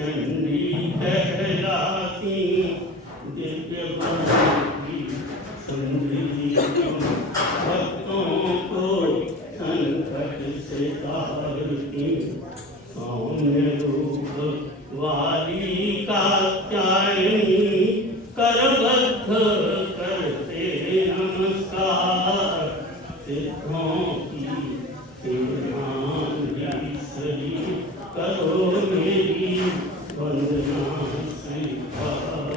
चंडी कहलाती दिव्य की सुंदरी भक्तों को संकट से तारती सौम्य रूप वाली कात्यायनी करबद्ध करते नमस्कार सिद्धों की करो मेरी वंदना स्वीकार।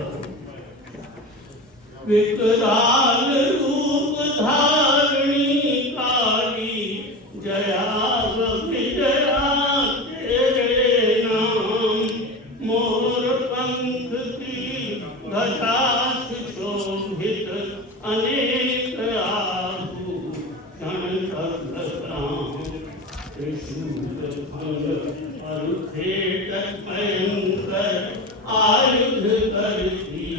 विकराल रूप धारणी काली जया विजया तेरे नाम मोर पंख की ध्वजा सुशोभित अनेक आभूषण त्रिशूल भयंकर आयुध करती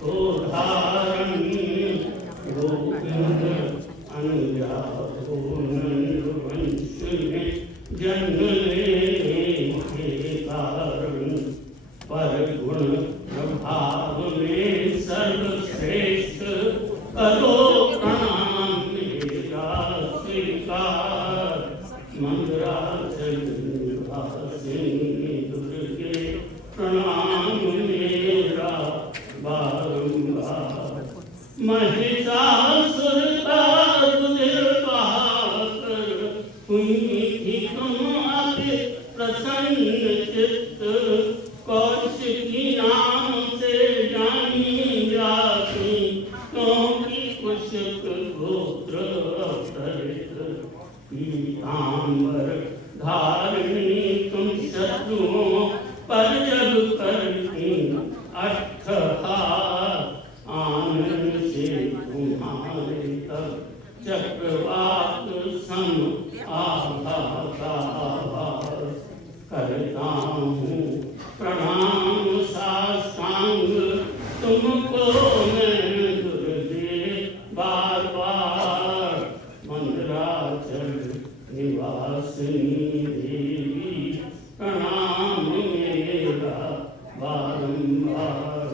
को धारण गोविंद अनुजा को नंद वंश में जन्म लेने के कारण पर गुण प्रभाव में सर्वश्रेष्ठ करो प्रणाम मेरा स्वीकार। मंगराचल दुर्गे प्रणाम मेरा बारंबार। महिषासुर का दुर्वाकर हुई थी तुम अति प्रसन्न चित्त कौशिकी नाम से जानी जाती क्योंकि कुशक गोत्र अवतरित पीतांबर धारिणी तुम शत्रुओं पर जब करती अट्ठहास आनंद से तुम्हारे तब चक्रवात सम आभास करता हूँ प्रणाम साष्टांग तुमको मैं दुर्गे बार बार। मंदराचल निवासिनी देवी प्रणाम मेरा बारंबार।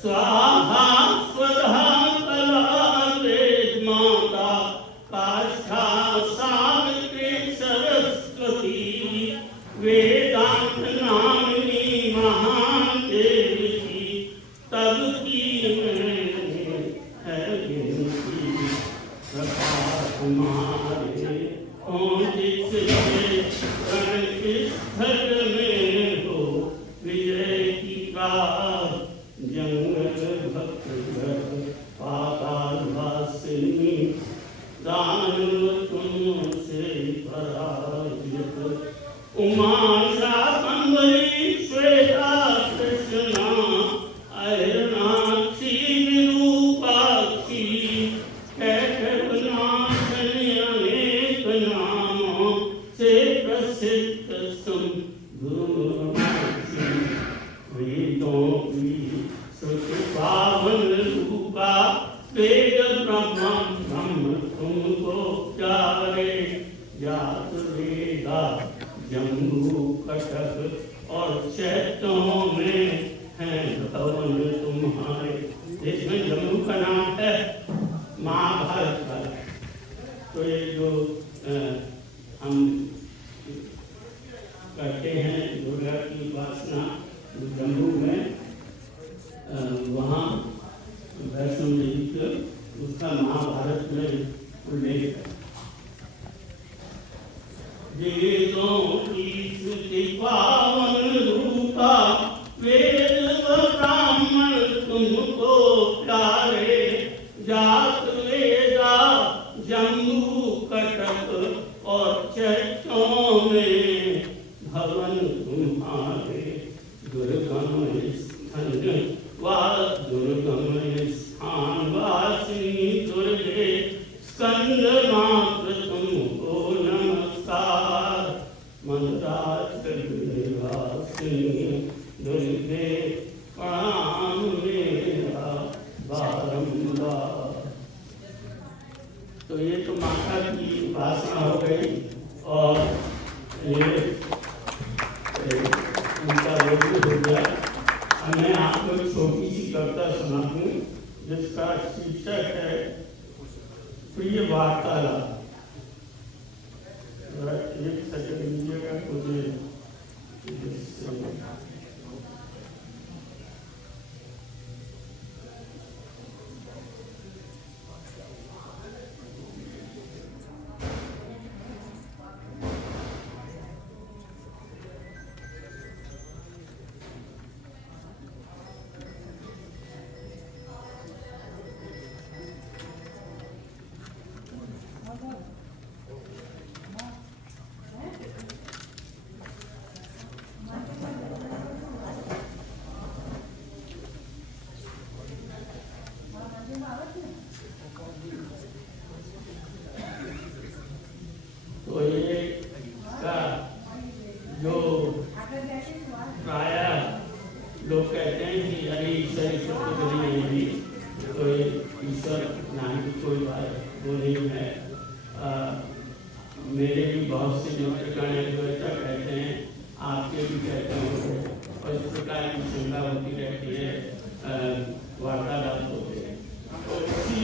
स्वाहा स्वधा कला वेद माता काष्ठा सावित्री सरस्वती वेदांत नामिनी महान देवी तब की मैंने है गिनती प्रकाश तुम्हारे स्थल में हो विजय की बात जंगल भक्त पाताल वासिनी दानव तुमसे पराजित उमा शाकंभरी श्वेता कृष्णा अहिरणाक्षी विरूपाक्षी कैकवनाशनी अनेक नामों से प्रसिद्ध तुम गुरुमूर्ति वेदों की श्रुति पावन रूपा वेद ब्रह्म तुमको प्यारे जात वेदा जम्बू कटक और चैत्यों में है भवन तुम्हारे। इसमें जम्बू का नाम है महाभारत का। तो ये जो हम करते हैं दुर्गा की उपासना जम्मू में वहाँ वैष्णो देवी के उसका महाभारत में उल्लेख है। वेदों की श्रुति पावन रूपा वेद व ब्राह्मण तुमको प्यारे जात वेदा जम्बू कटक और चैत्यों में भवन तुम्हारे। दुर्गम स्थान वासिनी दुर्गे स्कंद मात्र तुमको नमस्कार। मंदाचल निवासिनी दुर्गे प्रणाम मेरा बारंबार। तो ये तो माता की उपासना हो गई और ये कविता सुनाऊं जिसका शीर्षक है प्रिय वार्तालाप। एक सेकंड लीजिएगा, मुझे तो ये का जो प्रायः लोग कहते हैं कि अरे ईश्वर ईश्वर तो कभी नहीं हुई, तो ये ईश्वर नाम की कोई बात वो नहीं है। मेरे भी बहुत से मित्रगण हैं जो ऐसा कहते हैं, आपके भी कहते होंगे, और इस प्रकार की चिंता होती रहती है, वार्तालाप होते हैं। तो उसी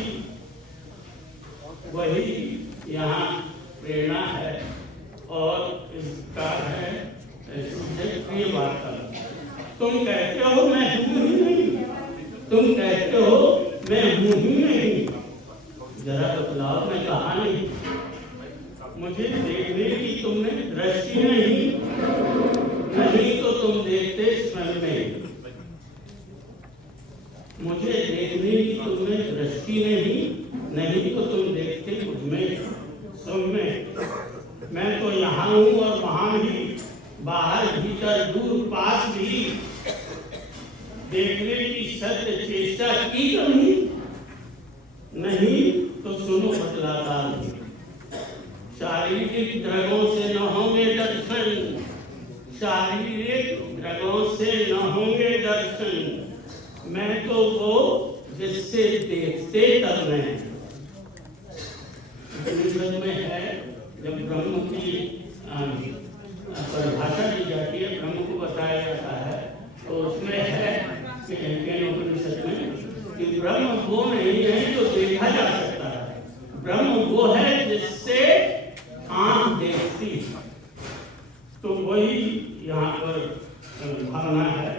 वही यहाँ प्रेरणा है और इसका है प्रिय वार्तालाप। तुम कहते हो मैं हूँ ही नहीं, तुम कहते हो मैं हूँ ही नहीं, जरा बतलाओ मैं कहाँ नहीं? मुझे देखने की तुमने दृष्टि नहीं, नहीं तो तुम देखते स्मरण में। मुझे देखने की तुमने दृष्टि नहीं, नहीं तो तुम देखते मुझ में, सब में। मैं तो यहाँ हूँ और वहाँ भी, बाहर भीतर दूर पास भी, देखने की सत्य चेष्टा की कभी नहीं तो सुनो बतलाता नहीं। शारीरिक द्रगों से न होंगे दर्शन, शारीरिक द्रगों से न होंगे दर्शन, मैं तो वो जिससे देखते तब मैं। में है जब ब्रह्म की परिभाषा दी जाती है, ब्रह्म को बताया जाता है, तो उसमें है कि उपनिषद में कि ब्रह्म वो नहीं है जो देखा जा सकता है, ब्रह्म वो है जिससे आँख देखती। तो वही यहाँ पर भावना है।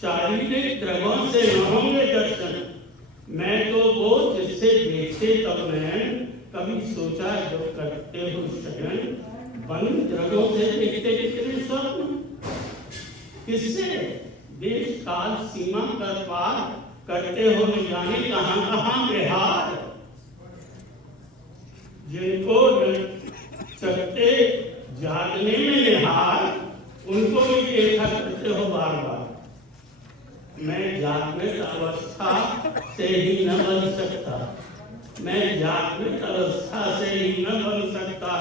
शारीरिक द्रव्यों से न होंगे दर्शन, मैं तो वो जिससे देखते तब मैं। कभी सोचा जो करते हो शयन, बंद द्रव्यों से देखते कितने स्वप्न, किससे देश काल सीमा कर पार करते हो न जाने कहां कहां विहार। जिनको सकते जागने में निहार, उनको भी देखा करते हो बार बार। मैं जागृत अवस्था से ही न बन सकता, मैं जागृत अवस्था से ही न बन सकता।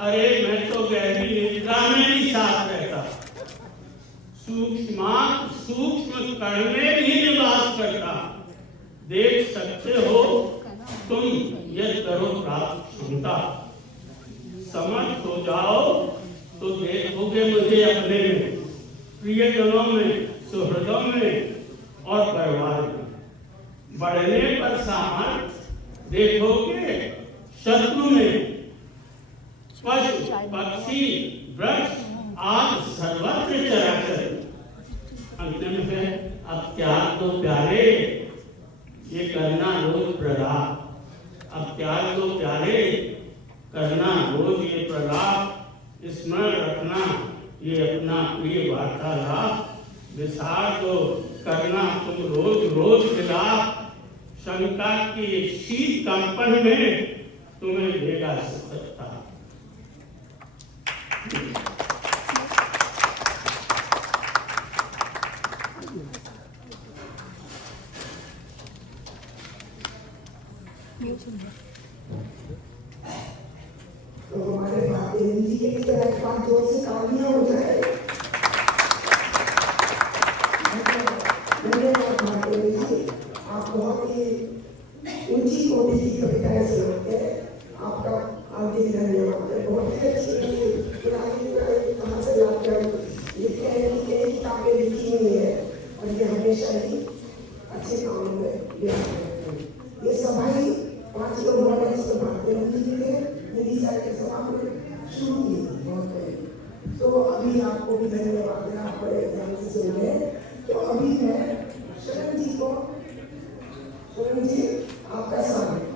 अरे मैं तो गहरी निद्रा में भी साथ रहता, सूक्ष्म कण में भी निवास करता। देख सकते हो तुम यह करो प्राप्त क्षमता, समर्थ हो जाओ तो देखोगे मुझे अपने में, प्रियजनों में, सुहृदों में और परिवार में। बढ़ने पर सामर्थ्य देखोगे शत्रु में, पशु पक्षी वृक्ष आदि सर्वत्र चराचर। अंतिम है अब त्याग तो प्यारे, ये करना रोज प्रलाप। अब त्याग तो प्यारे, करना रोज ये प्रलाप। स्मरण रखना ये अपना प्रिय वार्तालाप। विचार तो करना तुम रोज रोज विलाप। शंका की शीत कंपन में तुम्हें देगा सत्ता। तो हमारे देवी जी के लिए एक बार जोर से तालियां हो जाए। आप बहुत ही ऊंची कोटि की कविताएं सुनाते हैं, आपका आदि धन्यवाद है। बहुत ही अच्छी पुरानी कहाँ से लाते हैं, लिखते हैं कि किताबें लिखी हुई है और ये हमेशा ही अच्छे कामों में व्यस्त रहते हैं। ये सभाई 5 लोग हमारे इसको भारतीय मंत्री जी ने निधि के सभा में शुरू की बहुत पहले। तो अभी आपको भी धन्यवाद है, आप बड़े ध्यान से सुन रहे हैं। तो अभी मैं शरण जी को, शरण जी आपका स्वागत है।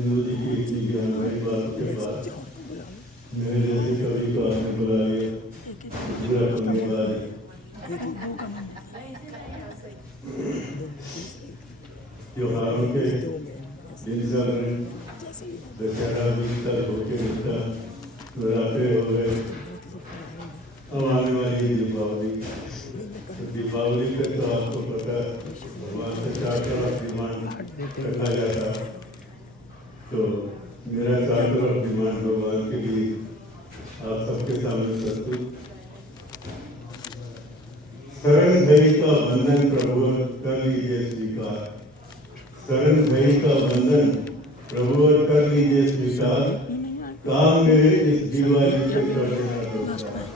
मोदी की इतनी ज्ञानवाई बात के बाद मेरे जैसे कवि को आपने बुला लिया, पूरा करने वाले त्योहारों के इंतजार में दशहरा बीता, धोखे बीता, नवरात्रे हो गए, अब आने वाली है दीपावली। तो दीपावली पे तो आपको पता भगवान से 4 तरफ डिमांड रखा जाता है। तो मेरा 4 तरफ डिमांड भगवान के लिए आप सबके सामने प्रस्तुत। शरण भई का बंधन प्रभु कर लीजिए स्वीकार, शरण भई का बंधन प्रभु कर लीजिए स्वीकार, काम मेरे इस दिवाली पे कर देना दोषार,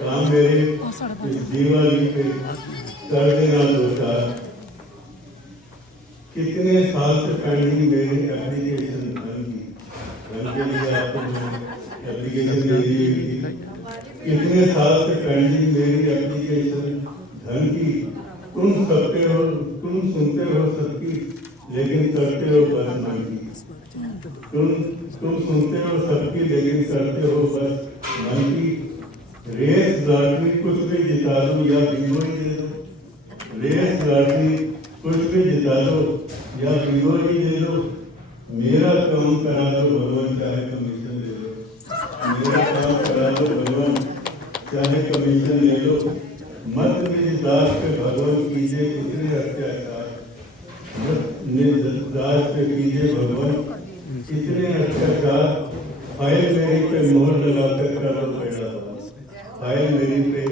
काम मेरे इस दिवाली पे कर देना दोषार। कितने साल से पेंडिंग मेरी एप्लीकेशन धन के लिए आपको एप्लीकेशन दे दी थी। कितने साल से पेंडिंग मेरी एप्लीकेशन धन की, तुम सुनते हो सबकी, लेकिन करते हो बस मन की। तुम सुनते हो सबकी, लेकिन करते हो बस मन की। रेस लॉटरी कुछ भी जिता दो या बिंगो ही दे दो, रेस लॉटरी कुछ भी जिता दो या बिंगो ही दे दो। मेरा काम करा दो भगवान, चाहे कमीशन ले लो। मेरा काम करा दो भगवान, चाहे कमीशन ले लो। मत निज दास पे भगवान कीजिए कितने अत्याचार, मत निज दास पे कीजिए भगवान कितने अत्याचार। फाइल मेरी पे मोहर लगाकर कर लो बेड़ा पार, फाइल मेरी पे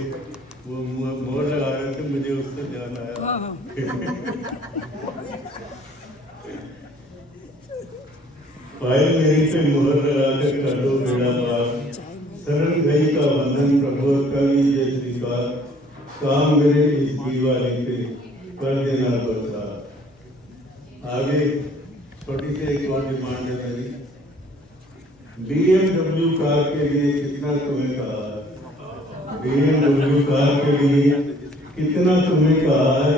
वो मोहर लगा रहे थे, मुझे उससे ध्यान आया। फाइल मेरी पे मोहर लगाकर कर दो बेड़ा पार, शरण गई का बंधन प्रभु कर लीजिए स्वीकार, काम मेरे इस दिवाली पे कर देना बरसात। आगे छोटी सी एक और डिमांड है मेरी। BMW कार के लिए कितना तुम्हें कहा है, BMW कार के लिए कितना तुम्हें कहा है।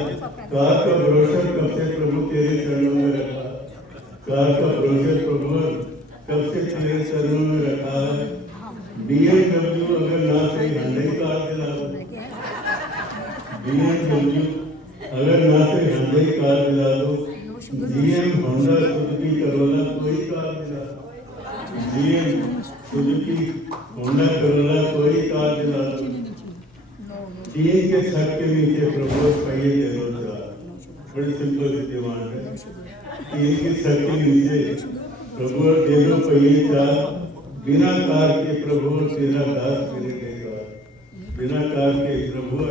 कार का ब्रोशर कब से प्रभु तेरे चरणों में रखा, कार का ब्रोशर प्रभु कब से तेरे चरणों में रखा है। BMW अगर ना सही हंडई कार दिला दो, BMW अगर ना सही हंडई कार दिला दो। GM होंडा सुजुकी करोला कोई कार दिला दो, GM सुजुकी होंडा करोला कोई कार दिला दो। टीन के छत के नीचे प्रभु पहिए दे दो चार, बड़ी सिंपल सी डिमांड है। टीन के छत के नीचे प्रभु दे दो पहिए चार, बिना कार के प्रभु तेरा दास फिरे बेकार, बिना कार के प्रभु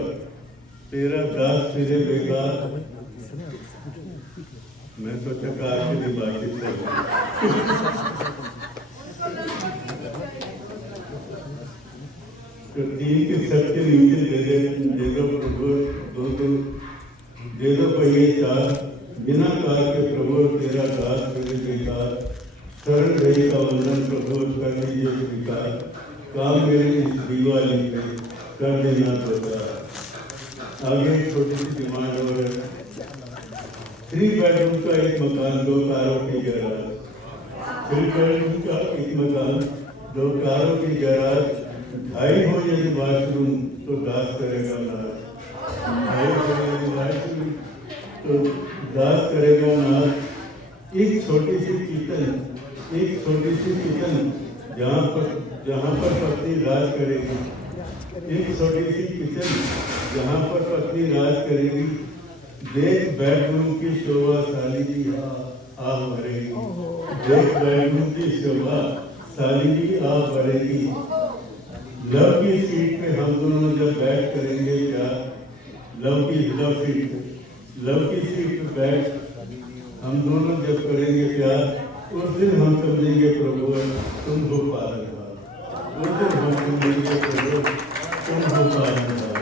तेरा दास फिरे बेकार। मैं सोचा कार के लिए बातचीत कर तो टीन के छत के नीचे दे दो प्रभु दे दो पहिए चार, बिना कार के प्रभु तेरा दास फिरे बेकार। शरण गई का बंधन प्रभु कर लीजिए स्वीकार, काम मेरे इस दिवाली पे कर देना दोषार। आगे छोटी सी डिमांड और 3 बेडरूम का एक मकान, 2 कारों की गैराज, 3 बेडरूम का एक मकान, 2 कारों की गैराज, 2.5 हो यदि वाशरूम तो दास करेगा नाथ, 2.5 हो यदि वाशरूम तो दास करेगा नाथ। एक छोटी सी किचन जहाँ पर पत्नी राज करेगी, एक छोटी सी किचन जहाँ पर पत्नी राज करेगी, देख बेडरूम की शोभा साली जी आ भरेगी, देख बेडरूम की शोभा साली जी आ भरेगी। लव की सीट पे हम दोनों जब बैठ करेंगे क्या, लव की सीट पे बैठ हम दोनों जब करेंगे क्या, उस दिन हम समझेंगे प्रभु तुम हो पालनहार, उस दिन हम समझेंगे प्रभु तुम हो पालनहार।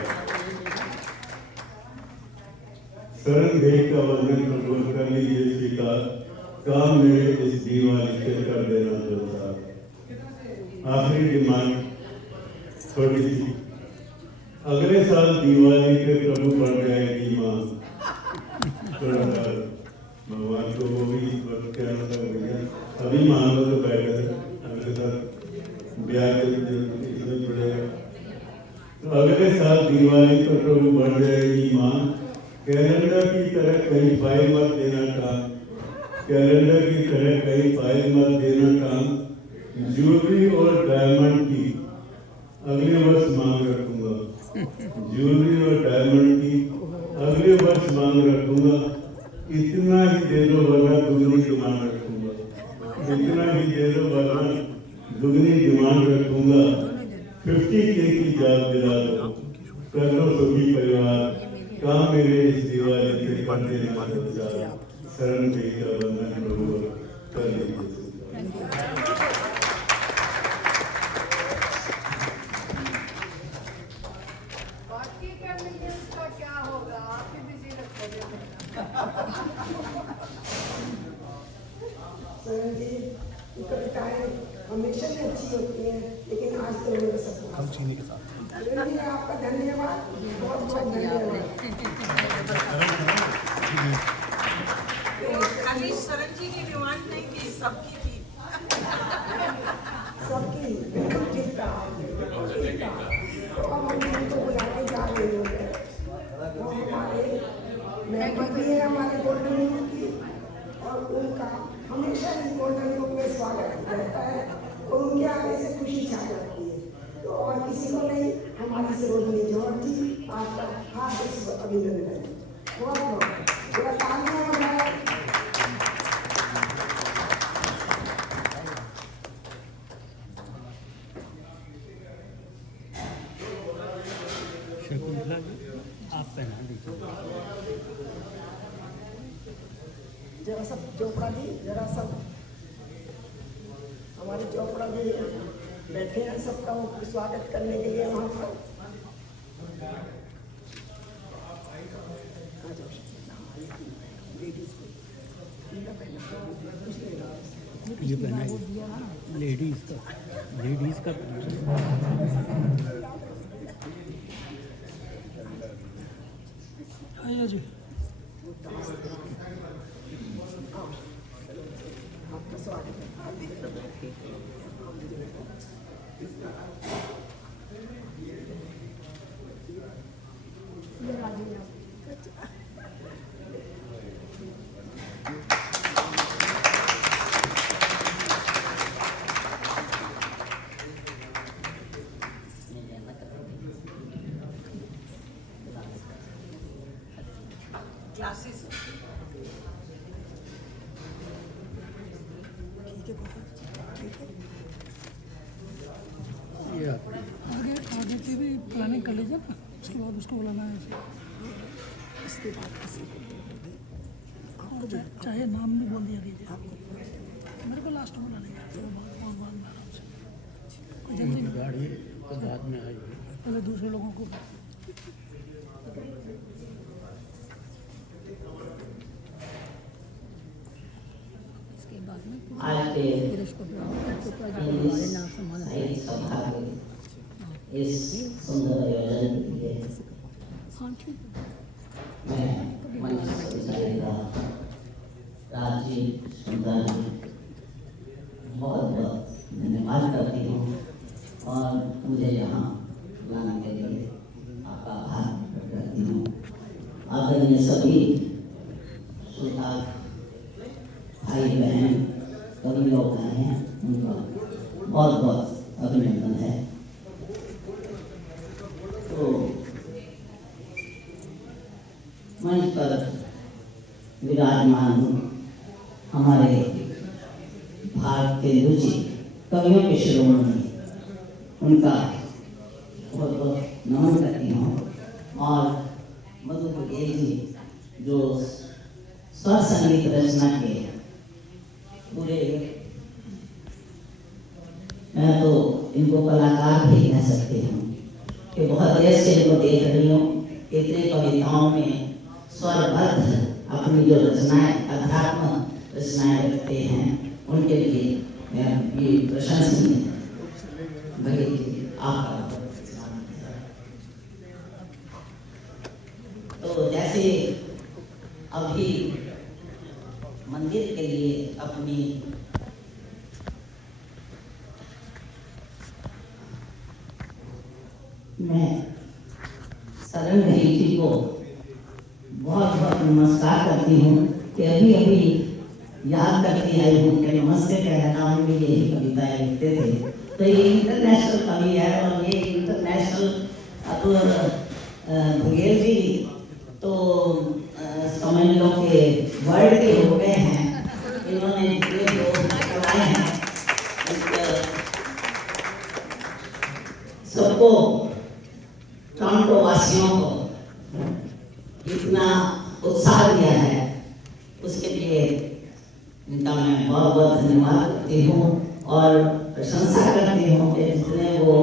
शरण भेद का वंदन प्रभु कर लीजिए स्वीकार, काम मेरे इस दीवानी के कर देना दो साथ। आखिरी डिमांड थोड़ी सी, अगले साल दिवाली पे प्रभु बढ़ जाएगी माँ, थोड़ा सा भगवान को वो भी कहना था भैया अभी मान लो तो बैठे थे, अगले साल ब्याह इसमें पड़ेगा। तो अगले साल दिवाली पर प्रभु बढ़ जाएगी माँ, कैलेंडर की तरह कहीं फाइल मत देना काम, कैलेंडर की तरह कहीं फाइल मत देना काम, ज्वेलरी और डायमंड की अगले वर्ष मांग रखूंगा, ज्वेलरी और डायमंड की अगले वर्ष मांग रखूंगा, इतना ही दे दो वरना दुगनी डिमांड रखूंगा, इतना ही दे दो वरना दुगनी डिमांड रखूंगा। 50K की जात दिला दो, कर लो सुखी परिवार, काम मेरे इस दिवाली के कर देना दो चार, शरण में का बंधन प्रभु कर लीजिए। शरण जी की कविताएं हमेशा ही अच्छी होती हैं, लेकिन आज तो मेरे सब हम चीनी के साथ शरण जी आपका धन्यवाद, बहुत बहुत धन्यवाद। खाली शरण जी की डिमांड नहीं थी, सबकी थी, सबकी बिल्कुल ठीक था, बिल्कुल ठीक था। तो अब हम उनको बुलाने जा रहे होंगे, वो हमारे मेंबर भी है हमारे गोल्डन यूथ की, और उनका हमेशा ही गोल्डन यूथ में स्वागत रहता है और उनके आने से खुशी छा जाती है। तो और किसी को नहीं, हमारी सरोजनी जौहर जी आपका हार्दिक अभिनंदन, बहुत बहुत थोड़ा तालियां बजाएं। शकुंतला जी आप पहना दीजिए। जरा सब चोपड़ा जी, जरा सब हमारे चोपड़ा जी बैठे हैं सबका स्वागत करने के लिए वहाँ पर। ये पहना है लेडीज का आइए जी। आपका स्वागत है। क्लासेस आगे आगे की भी प्लानिंग कर लीजिए ना, उसके बाद उसको बुलाना है ऐसे। इसके बाद किसी और चाहे नाम भी बोल दिया कीजिए, मेरे को लास्ट में बुला लीजिए, फिर बाद में आराम से, कोई जल्दी नहीं, गाड़ी तो बाद में आएगी। पहले दूसरे लोगों को आज के इस शाही सभा में इस सुंदर आयोजन के लिए मैं मंच से विदाई का बातचीत सुनता है। बहुत बहुत धन्यवाद करती हूँ और मुझे यहाँ बुलाने के लिए आपका आभार प्रकट करती हूँ। आदरणीय सभी श्रोता भाई बहन सभी लोग आए हैं, उनका बहुत बहुत अभिनंदन है। तो मंच पर विराजमान हमारे भारतीय रुचि कवियों के शिरोमणि, उनका बहुत बहुत नमन करती हूँ। और मधु बघेल जी जो स्वर संगीत रचना के पूरे, मैं तो इनको कलाकार भी कह सकती हूँ कि बहुत देर से इनको देख रही हूँ। इतने कविताओं में स्वरबद्ध अपनी जो रचनाएं, अध्यात्म रचनाएं रखते हैं, उनके लिए मैं ये प्रशंसनीय बघेल जी आपका तो जैसे अभी मंदिर के लिए अपनी मैं सरल बहन जी को बहुत बहुत नमस्कार करती हूँ कि अभी अभी याद करके आई हूँ कि नमस्ते कहना में यही कविताएं लिखते थे। तो ये इंटरनेशनल कवि है और ये इंटरनेशनल अब बघेल जी तो समझ लो कि वर्ल्ड के हो गए हैं। इन्होंने जितने लोग पढ़ाए हैं सबको, टोरंटो वासियों को इतना उत्साह दिया है, उसके लिए इनका मैं बहुत बहुत धन्यवाद करती हूँ और प्रशंसा करती हूँ कि जितने वो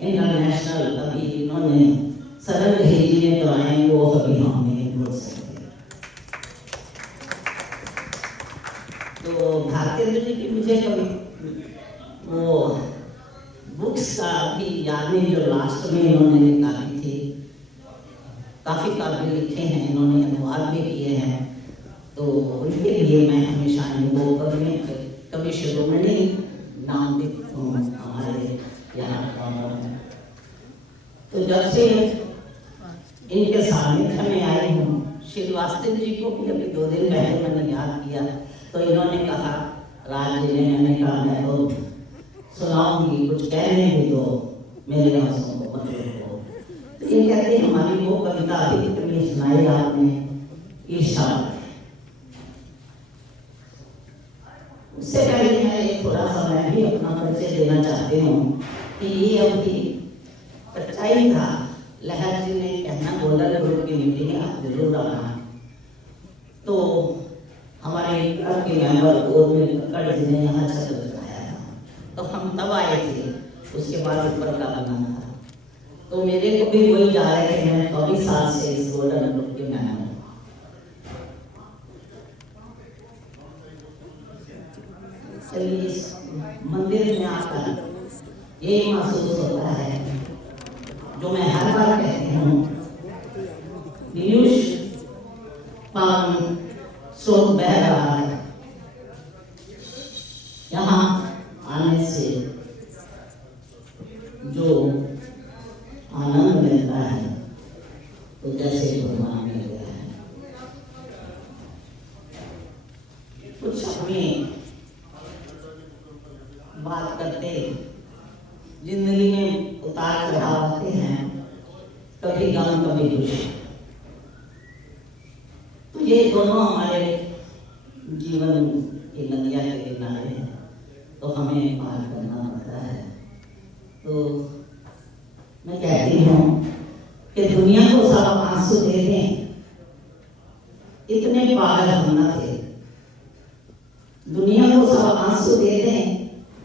इंटरनेशनल अभी इन्होंने सरल बघेल जी ने कराए वो कभी हम नहीं भूल सकते। तो भारतीय जी की मुझे कभी वो बुक्स का भी याद नहीं जो लास्ट में इन्होंने निकाली थी। काफ़ी काव्य लिखे हैं इन्होंने, अनुवाद भी किए हैं। तो उनके लिए मैं हमेशा इनको कवि शिरोमणि नाम देती हूँ हमारे यहाँ गाँव में। तो जब से इनके सामने में आई हूँ, श्रीवास्तव जी को भी अभी 2 दिन पहले मैंने याद किया तो इन्होंने कहा राज जी ने, मैंने कहा मैं तो सुनाऊंगी, कुछ कहने भी दो मेरे आंसुओं को मतलब को। तो ये कहते हैं हमारी वो कविता अभी कितनी सुनाई आपने ईशा। उससे पहले मैं एक थोड़ा सा मैं भी अपना परिचय देना चाहती हूँ कि ये अभी सच्चाई था। लहर जी ने कहना गोल्डन ग्रुप की मीटिंग आप जरूर आना। तो हमारे क्लब के मेंबर कक्कड़ जी ने यहाँ छत लगाया था, तो हम तब आए थे। उसके बाद ऊपर का बना था, तो मेरे को भी वही जा रहे थे। मैं 24 साल से इस गोल्डन ग्रुप के मेंबर हूँ। चलिए इस मंदिर में आकर ये महसूस होता है जो मैं हर बार कहती हूँ, पीयूष पावन स्रोत बह रहा है। यहाँ आने से जो आनंद मिलता है तो जैसे भगवान मिल गया है। कुछ अपनी बात करते, जिंदगी में उतार चढ़ाव आते हैं, कभी गम कभी खुशी। तो ये दोनों हमारे जीवन की नदिया के किनारे हैं, तो हमें पार करना पड़ता है। तो मैं कहती हूँ कि दुनिया को सब आंसू दे दें, इतने पागल हम न थे। दुनिया को सब आंसू दे दें,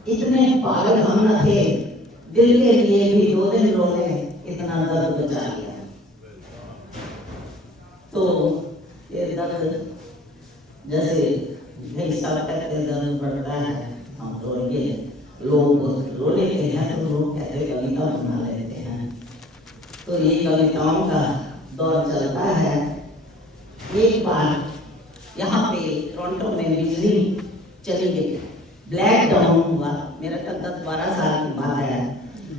इतने पागल हम न थे। दिल के लिए भी 2 दिन रोने, इतना दर्द बचा लिया। तो ये दर्द जैसे दर्द बढ़ता है, हम तो ये लोग रो लेते हैं, तो लोग कहते कविता बना लेते हैं। तो ये कविताओं का दौर चलता है। एक बार यहाँ पे टोरंटो में बिजली चली गई, ब्लैक डाउन हुआ, मेरा कल 10-12 साल की बात है।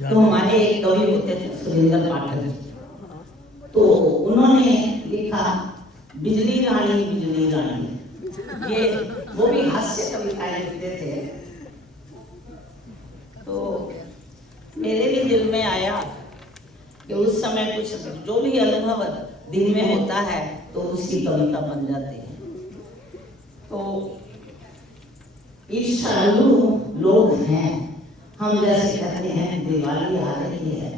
तो हमारे एक कवि होते थे सुरेंद्र पाठक जी, तो उन्होंने लिखा बिजली रानी, ये वो भी हास्य कविताएं लिखते थे। तो मेरे भी दिल में आया कि उस समय कुछ जो भी अनुभव दिन में होता है तो उसकी कविता बन जाती है। तो ईर्ष्यालु लोग हैं, हम जैसे कहते हैं दिवाली आ रही है,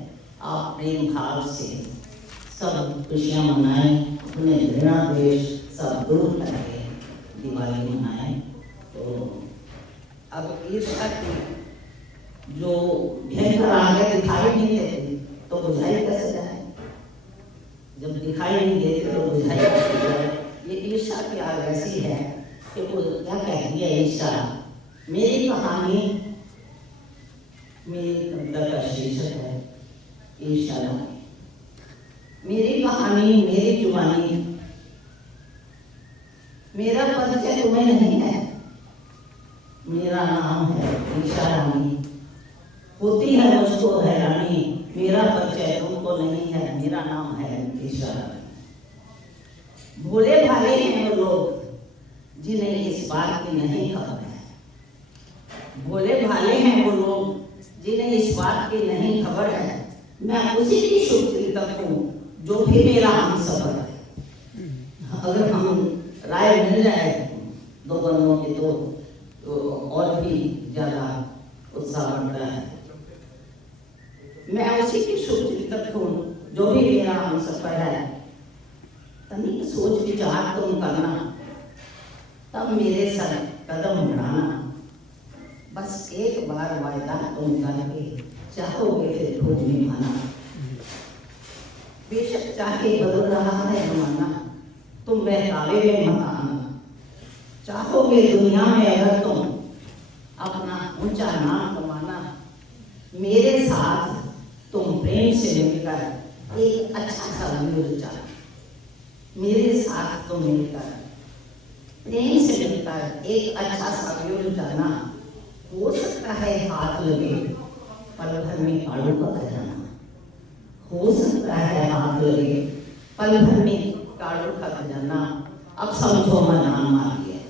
आप प्रेम भाव से सब खुशियां मनाएं, अपने घृणा द्वेष सब दूर करके दिवाली मनाएं। तो अब ईर्ष्या की जो भयंकर आगे दिखाई नहीं देती तो बुझाई कैसे जाए, जब दिखाई नहीं देती तो बुझाई कैसे जाए। ये ईर्ष्या की आग ऐसी है कि वो क्या कहती है ईर्ष्या। मेरी कहानी, मेरी कविता का शीर्षक है ईर्ष्या रानी। मेरी कहानी, मेरी जुबानी, मेरा परिचय तुम्हें नहीं है, मेरा नाम है ईर्ष्या रानी। होती है मुझको हैरानी, मेरा परिचय तुमको नहीं है, मेरा नाम है ईर्ष्या रानी। भोले भाले हैं वो लोग जिन्हें इस बात की नहीं खबर है, भोले भाले हैं वो लोग जिन्हें इस बात की नहीं खबर है। मैं उसी की शुभचिंतक हूँ जो भी मेरा हम सफर है। अगर हम राय मिल जाए दो बंदों की तो और भी ज्यादा उत्साह बढ़ता है। मैं उसी की शुभचिंतक हूँ जो भी मेरा हम सफर है। तनिक सोच विचार तुम करना, तब मेरे सर कदम बढ़ाना। बस एक बार वायदा तुम करके चाहोगे फिर खूब निभाना। बेशक चाहे बदल रहा है जमाना, तुम बहकावे में मत आना। चाहोगे दुनिया में अगर तुम अपना ऊंचा नाम कमाना, मेरे साथ तुम प्रेम से मिलकर एक अच्छा सा व्यू रचाना। मेरे साथ तुम मिलकर प्रेम से मिलकर एक अच्छा सा व्यू रचाना। हो सकता है हाथ लगे पल भर में काड़ू का खजाना, हो सकता है हाथ लगे पल भर में काड़ू का खजाना। अब समझो मैदान मार दिया,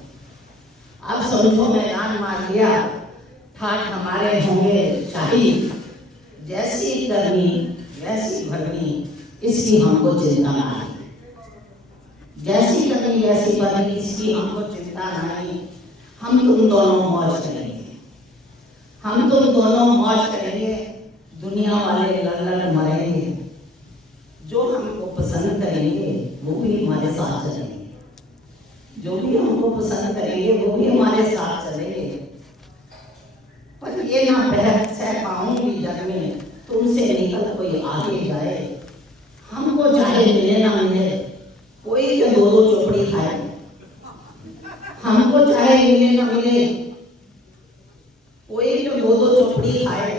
अब समझो मैदान मार दिया। ठाठ हमारे होंगे शाही, जैसी करनी वैसी भरनी, इसकी हमको चिंता नहीं। जैसी करनी वैसी भरनी, इसकी हमको चिंता नहीं। हम तुम दोनों मौज करेंगे, हम तुम दोनों मौज करेंगे। दुनिया वाले लड़ मरेंगे, जो हमको पसंद करेंगे वो भी हमारे साथ चलेंगे, जो भी हमको पसंद करेंगे वो भी हमारे साथ चलेंगे। पर ये ना सह पाऊंगी जग में तुमसे निकल कोई आगे जाए। हमको चाहे मिले ना मिले कोई जो दो चोपड़ी खाए, हमको चाहे मिले ना मिले कोई जो दो चोपड़ी खाए।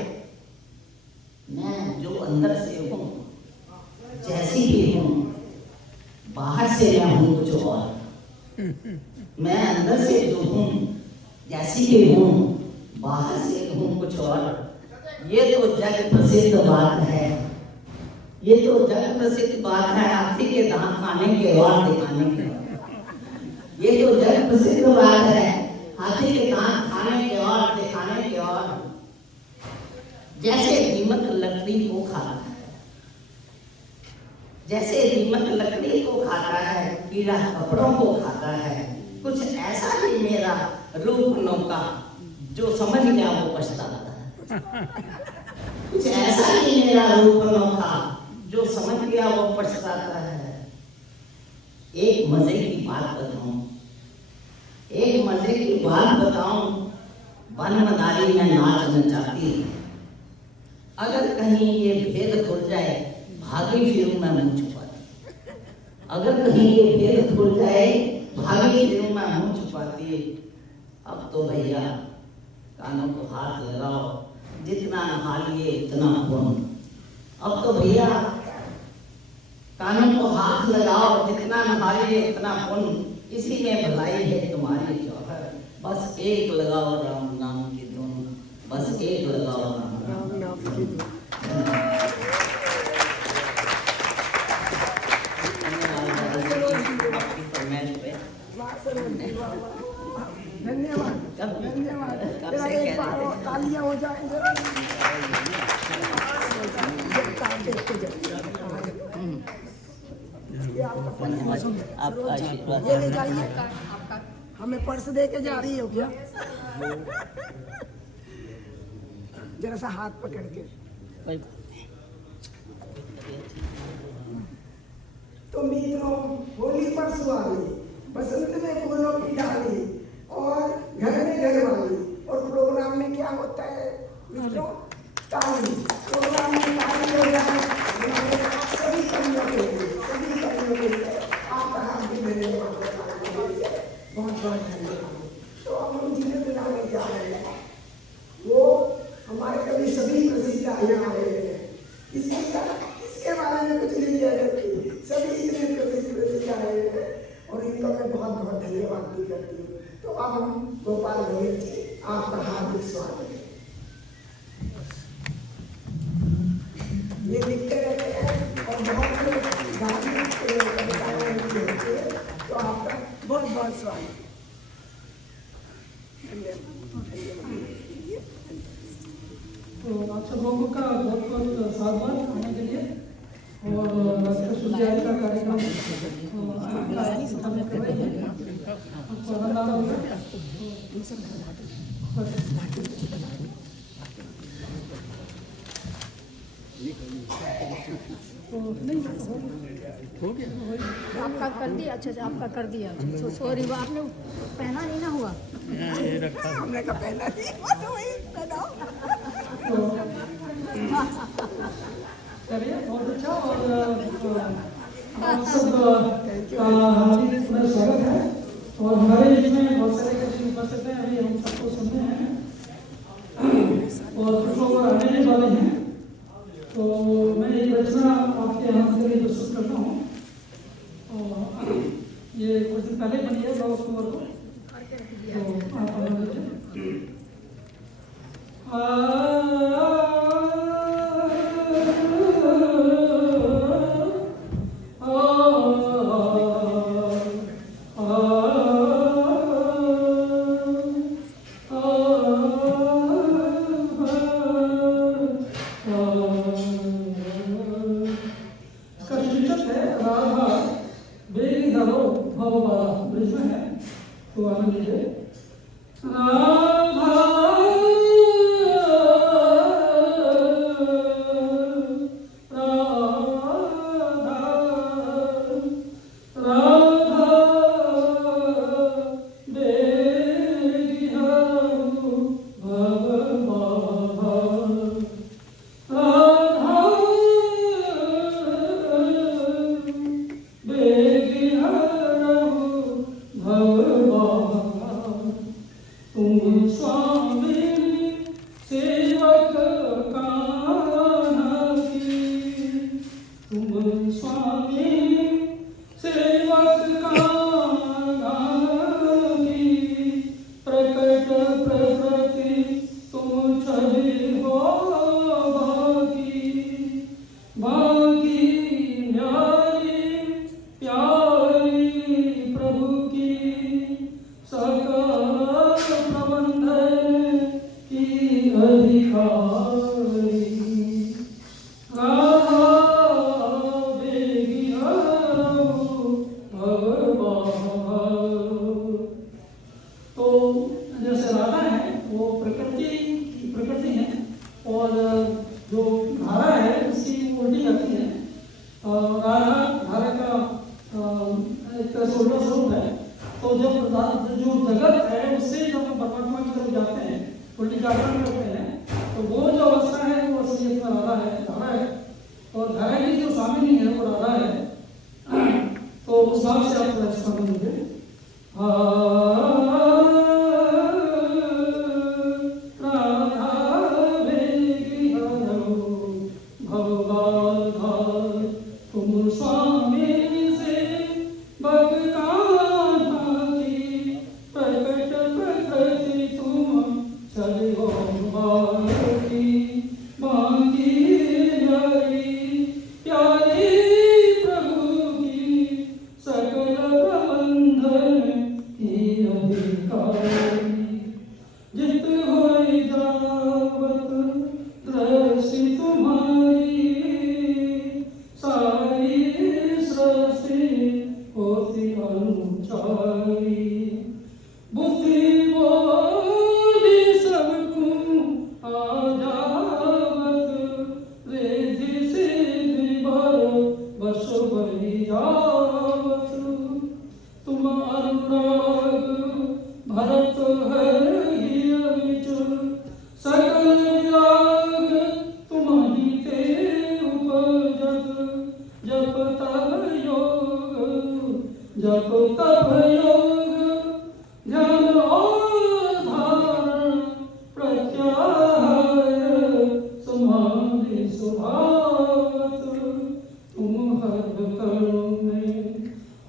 मैं जो अंदर से हूँ जैसी भी हूँ, बाहर से मैं हूँ कुछ और। मैं अंदर से जो हूँ जैसी भी हूँ, बाहर से हूँ कुछ और। ये तो जग प्रसिद्ध बात है, ये तो जग प्रसिद्ध बात है। हाथी के दांत खाने के और दिखाने के, ये तो जग प्रसिद्ध बात है। हाथी के दांत खाने के और दिखाने के और। जैसे दीमक लकड़ी को खाता है, जैसे दीमक लकड़ी को खाता है, कीड़ा कपड़ों को खाता है, कुछ ऐसा ही मेरा रूप नौका जो समझ गया वो पछताता है। कुछ ऐसा ही मेरा रूप नौका जो समझ गया वो पछताता है। एक मजे की बात बताऊं, एक मजे की बात बताऊं। वन मदारी में नाच नचाती, अगर कहीं ये भेद खुल जाए भागी फिरूं मैं मुंह छुपाती। अगर कहीं ये भेद खुल जाए भागी फिरूं मैं मुंह छुपाती। अब तो भैया कानों को हाथ लगाओ, जितना नहा लिए उतना पुण्य। अब तो भैया कानों को हाथ लगाओ, जितना नहा लिए उतना पुण्य। इसी में भलाई है तुम्हारी जौहर, बस एक लगाओ राम नाम की धुन, बस एक लगाओ राम नाम की धुन। आपकी फरमाइश पे धन्यवाद धन्यवाद। जरा एक बार और तालियां हो जाए जरा। ये आपका पर्स, आपका आशीर्वाद। ये ले जाइए। हमें पर्स दे के जा रही हो क्या? जरा सा हाथ पकड़ के। तो मित्रों, होली परसों आ गई, बसंत में फूलों की डाली और घर में घर वाली, और प्रोग्राम में क्या होता है मित्रों? ताली। प्रोग्राम में ताली हो जाए। सभी कमियों के लिए आपका हार्दिक धन्यवाद, बहुत बहुत धन्यवाद। तो अब हम जिन्हें बुलाने जा रहे हैं वो हमारे कभी सभी प्रसिद्ध यहाँ आए हैं। इसके बारे में कुछ नहीं कह सकती, सभी इतने प्रसिद्ध आए हैं और इनका मैं बहुत बहुत धन्यवाद भी करती हूँ। तो अब हम गोपाल भगत जी, आपका हार्दिक स्वागत है। ये लिखते रहते हैं और बहुत लोग धार्मिक कविताएं लिखते हैं, तो आपका बहुत बहुत स्वागत है। तो आप सब लोगों का बहुत बहुत स्वागत आने के लिए, और राष्ट्रशुद्धियाय का कार्यक्रम आपका कर दिया। अच्छा आपका कर दिया। सॉरी, वो आपने पहना नहीं ना हुआ। ये रखा हमने का पहना नहीं हुआ तो वही पहनाओ। करिए, बहुत अच्छा। और आप सब का हार्दिक स्वागत है। और हमारे बीच में बहुत सारे कृषि उपस्थित हैं, अभी हम सबको सुनते हैं और कुछ लोग आने ही वाले हैं। तो मैं एक रचना आपके यहाँ से प्रस्तुत करता हूँ। और ये कुछ दिन पहले बनी है, 9 अक्टूबर को। तो आप तुम स्वामी से भगवान उचारी बुद्धि बोधि सबको आ जावत रिद्धि सिद्धि बस बही जावत तुम अनुराग भरत हरि विच सकल विराग तुम्हारी ते उपजत जप तप योग ध्यान और धारण प्रत्याहार समाधि स्वभावत तुम हर कण में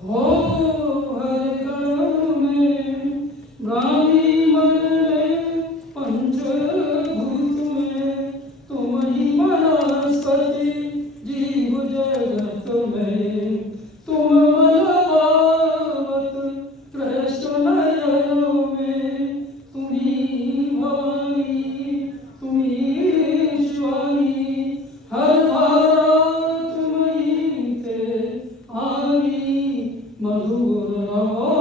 हो हर कण में ब्राह्मी मन में पंचभूत में तुम ही वनस्पति जीव जगत में तुम मनभावत कृष्ण नयनों में तुम्ही भवानी तुम्ही शिवानी हर धारा तुम्ही ते आनी मधुर रहो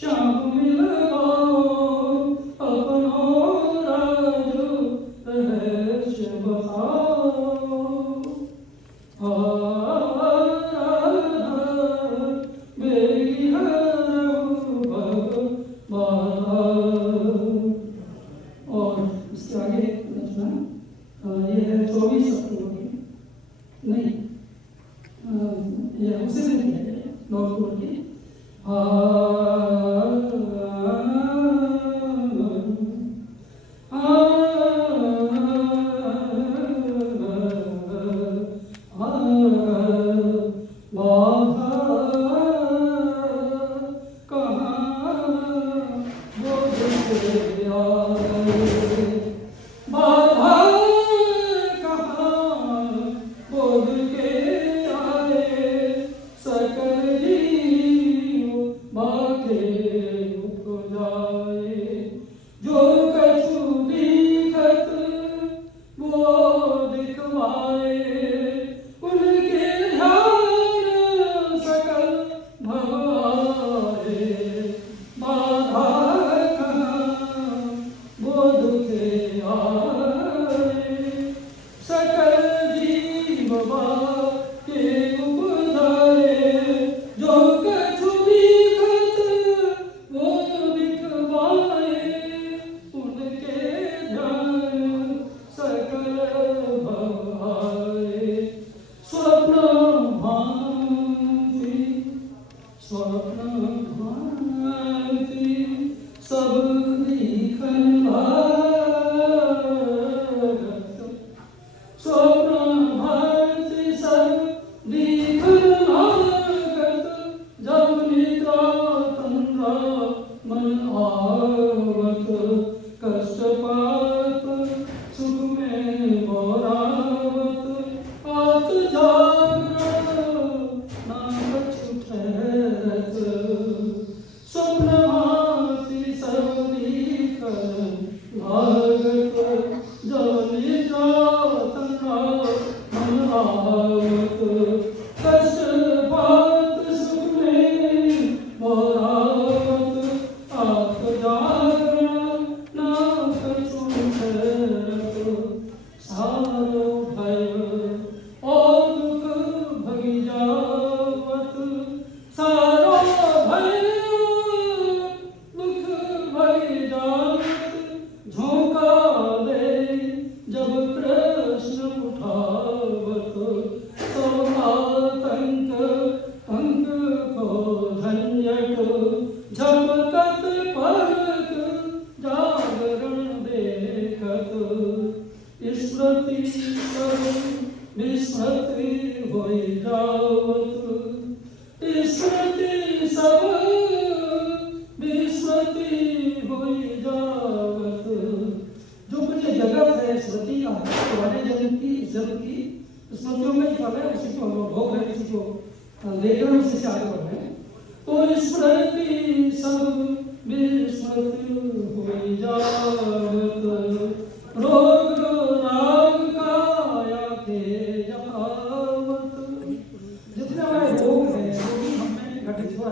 श्याम मिलवाओ अपनो राज रहस्य बताओ और इसके आगे रचना ये है 24 अक्टूबर की नहीं ये उसी दिन की है 9 अक्टूबर की जो कछु दिखत वो दिखवाए उनके ध्यान सकल भवाए बाधा कहाँ बोध के आए सकल जीव के उपधारे जो कछु दिखत वो दिखवाए उनके ध्यान सकल भवाए स्वप्न भांति सब दिखन भारत स्वप्न भांति सब दिखन भारत जब निद्रा तंद्रा मन आवत कष्टपात सुख में मोरावत आत जागृत नाम छुठहरत स्वप्न भांति सब दिखन भारत जब निद्रा तंद्रा मन आवत कष्टपात सुख में मोरावत आत जागरण नाम छुठहरत सारो भय और दुख भगी जावत सारो भय दुख भगी जावत झोंका दे जब प्रश्न उठावत सब आतंक पंख को झंझट झपकत परत जागरण देखत स्मृति सब विस्मृति होई जावत स्मृति सब विस्मृति होई जावत जो कुछ जगत है स्मृति का पुराने जन्म की जन्म की स्मृतियों में फल है उसी को भोग है उसी को देख रहे हैं उसी से आगे बढ़ रहे हैं तो स्मृति सब विस्मृति होई जावत रोग राग काया के जहावत जितने हमारे रोग हैं वो भी हमें घटित हुआ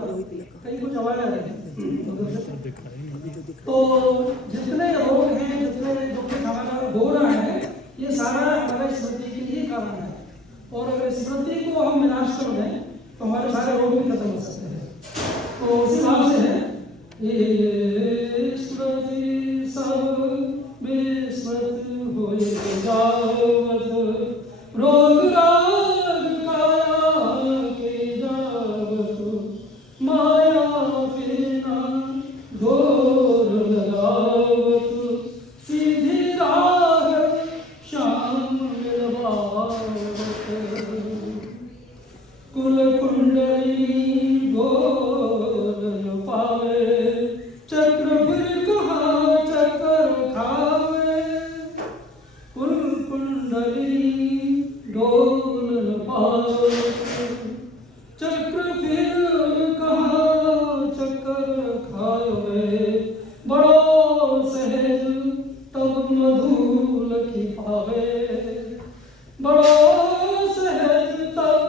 को हम विनाश कर दें तो हमारे सारे रोग भी खत्म हो सकते हैं। तो उसी भाव से है ये स्मृति सब विस्मृत होए जावत रोग राग काया के जावत माया फिना घोर लगावत सीधी राह श्याम मिलवावत कुल कुंडली गोल पावे चक्र फिर कहाँ चक्र खावे कुल कुंडली गोल पावे चक्र फिर कहाँ चक्र खावे बड़ो सहज तब मधुल की पावे बड़ो सहज तब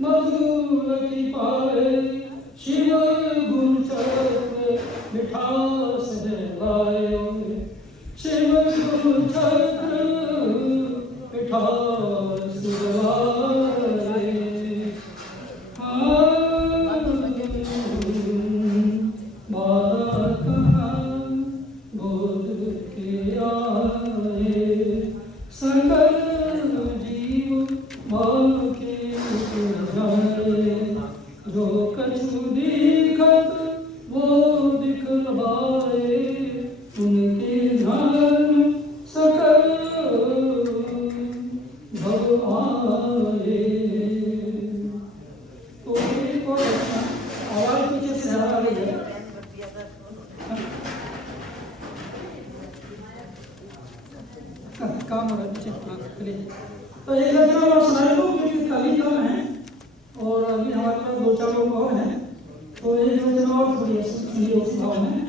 मधुर की पावे शिव गुरु चक्र मिठास है लायो शिव गुरु चक्र मिठास लाए बाधा कहाँ बोध के आए सकल जीव मान के जाने जो कछु दिखत वो दिखलाए उनके ध्यान सकल भगवाए। तो एक और आवाज पीछे से आ रही है। काम हो रहा है पीछे चलिए। तो एक रचना और सुनाई दो क्योंकि काली कम है और अभी हमारे पास 2-4 लोग और हैं। तो एक रचना और थोड़ी सुनिए उस भाव में।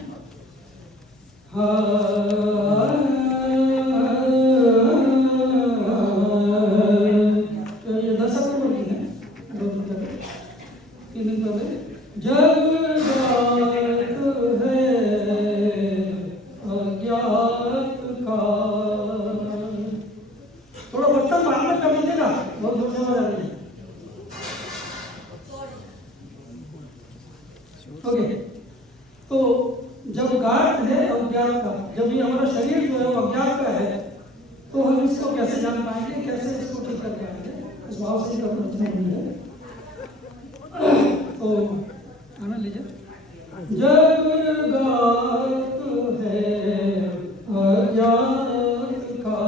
तो ये दशक की है 2 दिन पहले 3 दिन पहले जब गात है अज्ञात का थोड़ा बर्तन बाद में कर लीजिएगा बहुत दूर से आवाज आ रही है। ओके तो जब गात है अज्ञात का जब ये हमारा शरीर जो है वो अज्ञात का है तो हम इसको कैसे जान पाएंगे कैसे इसको ठीक कर पाएंगे इस भाव से रचना हुई है। तो आनंद लीजिए। जब गात है अज्ञात का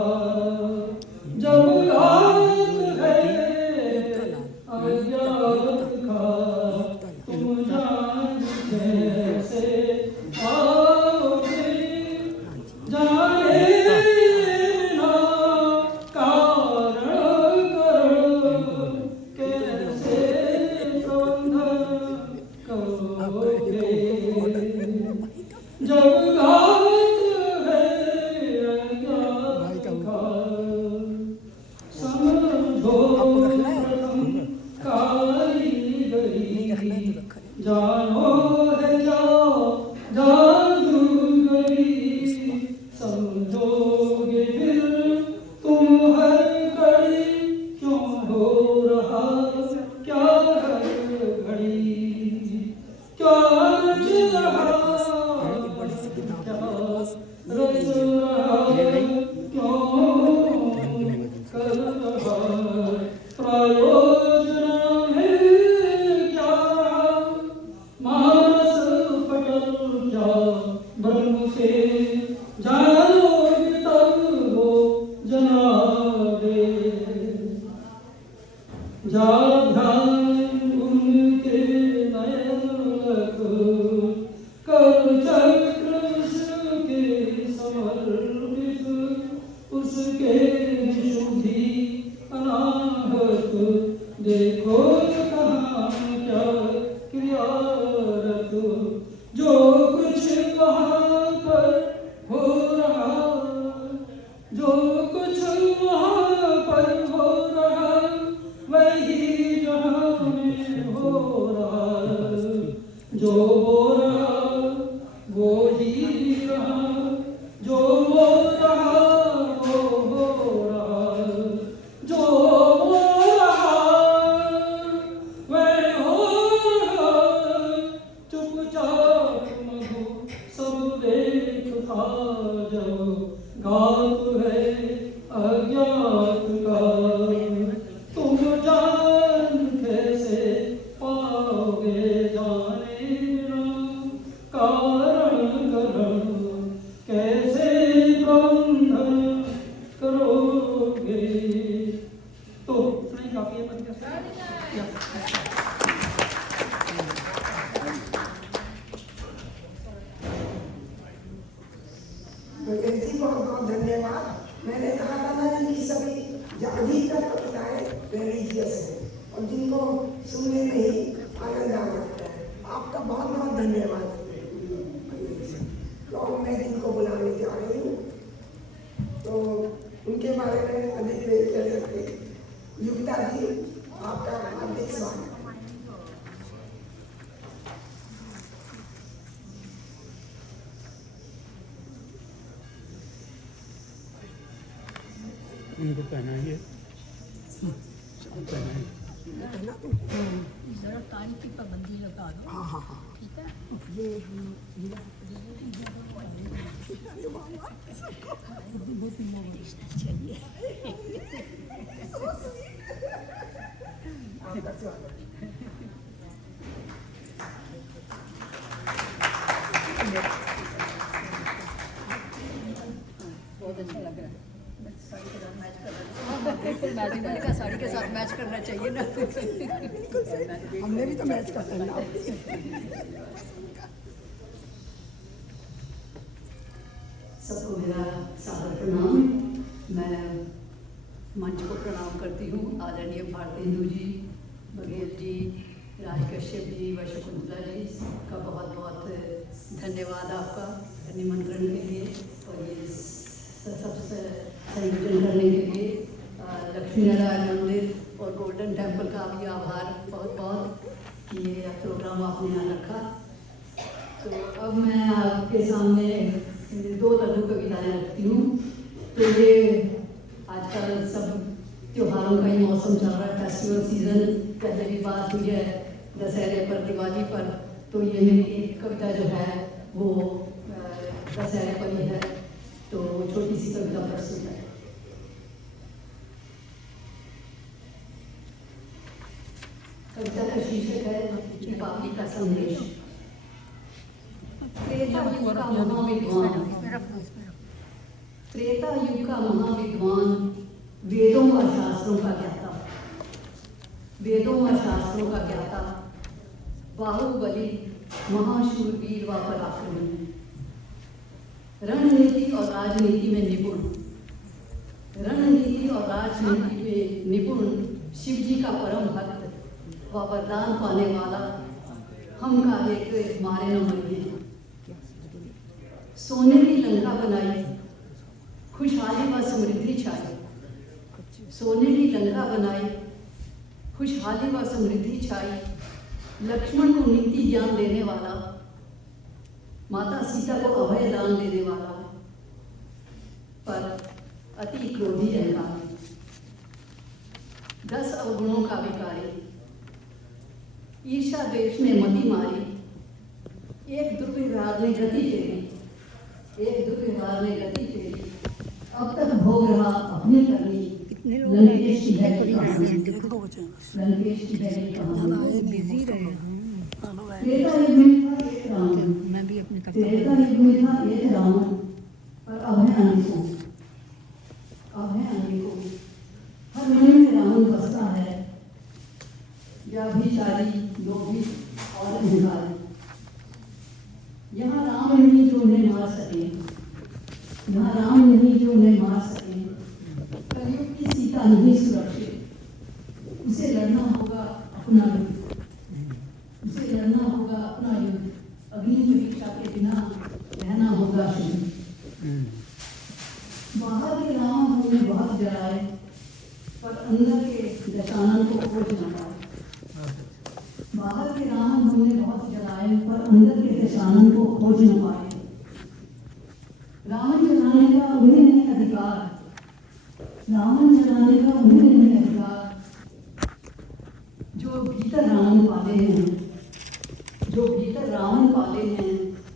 जब गात है अज्ञात का तुम जान कैसे आओगे जाने बिना कारण करो कैसे प्रबंधन करोगे जब घात है अज्ञात का समझो प्रथम कारीगरी जानो है क्या जादूगरी समझोगे फिर तुम हर घड़ी क्यों हो रहा क्या हर घड़ी क्या रच रहा क्या रच रहा क्यों कर रहा प्रयोजन है क्या मानस पटल क्या ब्रह्म से जानोगे तब वो जनाबे जा ध्यान उनके नयन लख कर चक्र के समर्पित उसके शुद्धि अनाहत देखो कहाँ क्या क्रियारत जो कुछ वहाँ पर हो रहा जो कुछ वहाँ पर हो रहा वही जहाँ में हो रहा जो हो रहा वो ही रहा जो हो रहा वो हो रहा जो हो रहा जी बहुत बहुत धन्यवाद। मैंने कहा था ना इनकी सभी अधिकतर कविताएं रिलीजियस है और जिनको सुनने में ही आनंद आ जाता है। आपका बहुत बहुत धन्यवाद। तो मैं जिनको बुलाने जा रही हूँ तो उनके बारे में अधिक नहीं कह सकते। युक्ता जी, आपका हार्दिक स्वागत। उनको पहनाइए, पहनाइए। जरा टाइम की पाबंदी लगा दो। हाँ हाँ हाँ, ठीक है। आपका स्वागत। बहुत अच्छा लग रहा है। साड़ी के साथ मैच कर रहा है। बिल्कुल मैच, मैंने कहा साड़ी के साथ मैच करना चाहिए ना। बिल्कुल सही, हमने भी तो मैच करते हैं ना। सबको मेरा सादर प्रणाम। मैं मंच को प्रणाम करती हूँ। आदरणीय भारतेंदु जी, बघेल जी, राज कश्यप जी व शकुंतला जी का बहुत बहुत धन्यवाद आपका निमंत्रण के लिए और ये सबसे संयोजन करने के लिए। लक्ष्मी नारायण मंदिर और गोल्डन टेम्पल का भी आभार बहुत बहुत कि ये प्रोग्राम आपने यहाँ रखा। तो अब मैं आपके सामने 2 लघु कविताएं रखती हूँ। तो ये आजकल सब त्योहारों का ही मौसम चल रहा है, फेस्टिवल सीजन। पहले भी बात हुई है दशहरे पर, दिवाली पर। तो ये मेरी एक कविता जो है वो दशहरे पर ही है, तो छोटी सी कविता प्रस्तुत है। कविता का शीर्षक है दीपावली का संदेश। त्रेता युग का महाविद्वान, त्रेता युग का महाविद्वान, वेदों व शास्त्रों का ज्ञाता, वेदों व शास्त्रों का ज्ञाता, बाहुबली महाशूरवीर व पराक्रमी, रणनीति और राजनीति में निपुण, रणनीति और राजनीति में निपुण, शिव जी का परम भक्त व वरदान पाने वाला, हम का एक मारे न मरिए। सोने की लंका बनाई, खुशहाली व समृद्धि छाई, सोने की लंका बनाई, खुशहाली व समृद्धि छाई, लक्ष्मण को नीति ज्ञान देने वाला, माता सीता को अभय दान देने वाला, पर अति क्रोधी अहंकारी, 10 अवगुणों का विकारी, ईर्षा देश में मति मारी, एक दुर्व्यवहार ने गति फेरी, एक दुर्व्यवहार ने गति फेरी, अब तक भोग रहा अपनी करनी, लंकेश की है कहानी, लंकेश की है कहानी। बिजी रहे। त्रेता युग में था एक राम, मैं भी अपनी त्रेता युग में था एक राम, पर अब है अनेकों, अब है अनेकों। हर मन में रावण बसता है, व्याभिचारी, लोभी और अहंकारी। यहाँ राम नहीं जो उन्हें मार सके, यहाँ राम नहीं जो उन्हें मार सके। कलयुग की सीता नहीं सुरक्षित, उसे लड़ना होगा अपना युद्ध, उसे लड़ना होगा अपना युद्ध। अग्नि परीक्षा के बिना रहना होगा शुद्ध। बाहर के राम हमने बहुत जलाए, पर अंदर के दशानन को खोज न पाए। बाहर के राम हमने बहुत जलाए, पर अंदर के दशानन को खोज न पाए। रावण जलाने का उन्हें नहीं अधिकार, रावण जलाने का उन्हें नहीं अधिकार। जो भीतर रावण पाले हैं, जो भीतर रावण पाले हैं,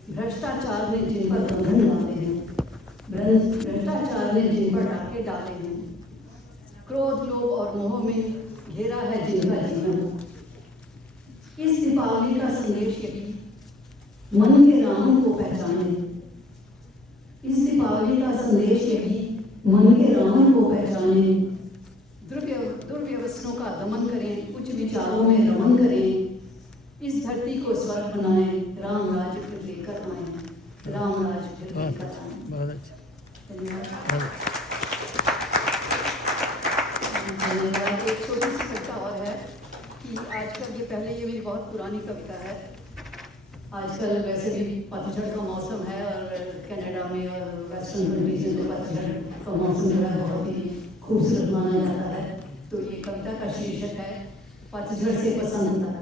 भ्रष्टाचार ने जिन पर बंधन डाले हैं, भ्रष्टाचार ने जिन पर डाके डाले हैं, क्रोध, लोभ और मोह में घेरा है जिनका जीवन। इस दीपावली का संदेश यही, मन के रावण को पहचाने। इस दीपावली का संदेश यही, मन के रावण को पहचाने। दुर्व्यसनों का दमन करें, विचारों में रमन करें, इस धरती को स्वर्ग बनाएं, राम राज्य फिर लेकर आए, राम राज्य फिर लेकर आए। बहुत अच्छा। धन्यवाद। धन्यवाद। एक छोटी सी कविता और है कि आजकल ये मेरी बहुत पुरानी कविता है। आजकल वैसे भी पतझड़ का मौसम है और कनाडा में और वेस्टर्न कंट्रीज में पतझड़ का मौसम जो है बहुत ही खूबसूरत माना जाता है। तो ये कविता का शीर्षक है पतझड़ से पसंद आता।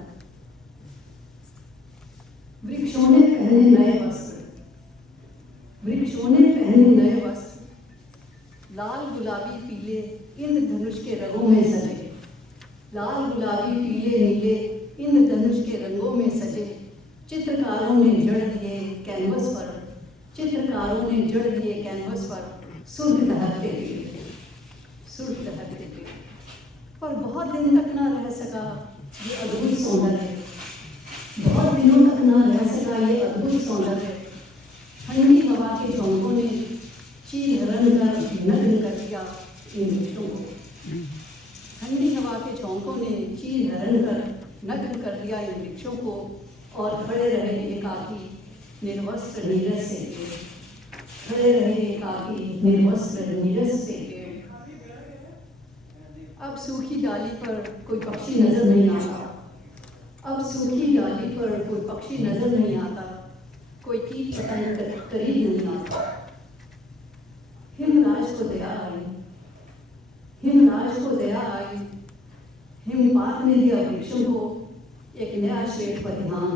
वृक्षों ने पहने नए वस्त्र, वृक्षों ने पहने नए वस्त्र, लाल गुलाबी पीले इंद्रधनुष के रंगों में सजे, लाल गुलाबी पीले नीले इंद्रधनुष के रंगों में सजे। चित्रकारों ने जड़ दिए कैनवस पर, चित्रकारों ने जड़ दिए कैनवस पर सुर्ख दहकते पेड़, सुर्ख दहकते पेड़। पर बहुत दिन तक ना रह सका ये अद्भुत सौंदर्य, बहुत दिनों तक ना रह सका ये अद्भुत सौंदर्य। ठंडी हवा के झोंकों ने चीर हरण कर नग्न कर दिया इन वृक्षों को, ठंडी हवा के झोंकों ने चीर हरण कर नग्न कर दिया इन वृक्षों को। और खड़े रहे एकाकी निर्वस्त्र नीरस से पेड़, खड़े रहे एकाकी निर्वस्त्र नीरस से पेड़। अब सूखी डाली पर कोई पक्षी नजर नहीं आता, अब सूखी डाली पर कोई पक्षी नजर नहीं आता, कोई कीट पतंग करीब नहीं आता। हिमराज को दया आई, हिमराज को दया आई, हिमपात ने दिया वृक्षों को एक नया श्वेत परिधान,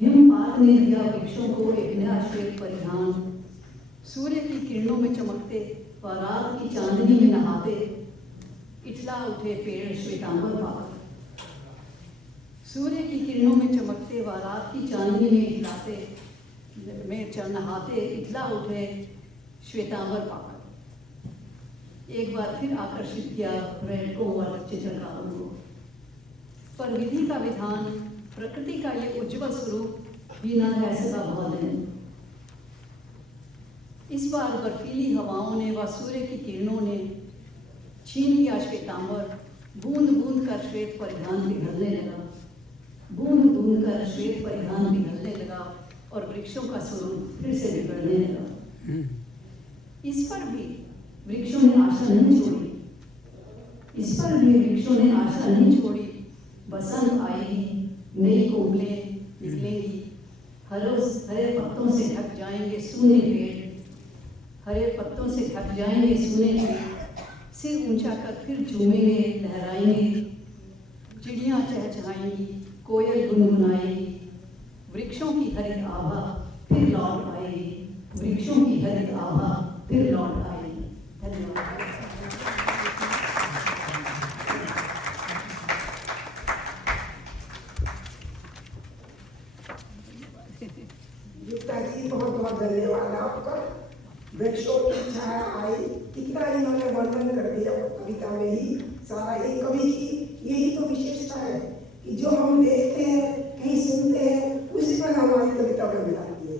हिमपात ने दिया वृक्षों को एक नया श्वेत परिधान। सूर्य की किरणों में चमकते व रात की चांदनी में नहाते इठला उठे पेड़ श्वेतांबर पाकर, सूर्य की किरणों में चमकते व रात की चांदनी में इठलाते में नहाते इठला उठे श्वेतांबर पाकर। एक बार फिर आकर्षित किया पर्यटकों व चित्रकारों को। पर विधि का विधान, प्रकृति का ये उज्ज्वल स्वरूप भी न रह सका बहुत दिन। इस बार बर्फीली हवाओं ने व सूर्य की किरणों ने छीन लिया श्वेतांबर, बूंद बूंद कर श्वेत परिधान पिघलने लगा, बूंद बूंद कर श्वेत परिधान पिघलने लगा और वृक्षों का स्वरूप फिर से बिगड़ने लगा। इस पर भी वृक्षों ने आशा नहीं छोड़ी, इस पर भी वृक्षों ने आशा नहीं छोड़ी। बसंत आएगी, नई कोमलें निकलेंगी, हरे पत्तों से ढक जाएंगे सूने पेड़, हरे पत्तों से ढक जाएंगे सूने पेड़। सिर ऊंचा कर फिर झूमेंगे लहराएंगे, चिड़ियाँ चहचहाएंगी, कोयल गुनगुनाएगी। वृक्षों की हरित आभा फिर लौट आएगी, वृक्षों की हरित आभा फिर लौट आएगी। धन्यवाद। युक्ता जी बहुत बहुत धन्यवाद आपका। वृक्षों की छाया आई, कितना इन्होंने वर्णन कर दिया कविता में ही सारा। एक कवि की यही तो विशेषता है कि जो हम देखते हैं कहीं सुनते हैं उसी पर हमारी कविता बन जाती है।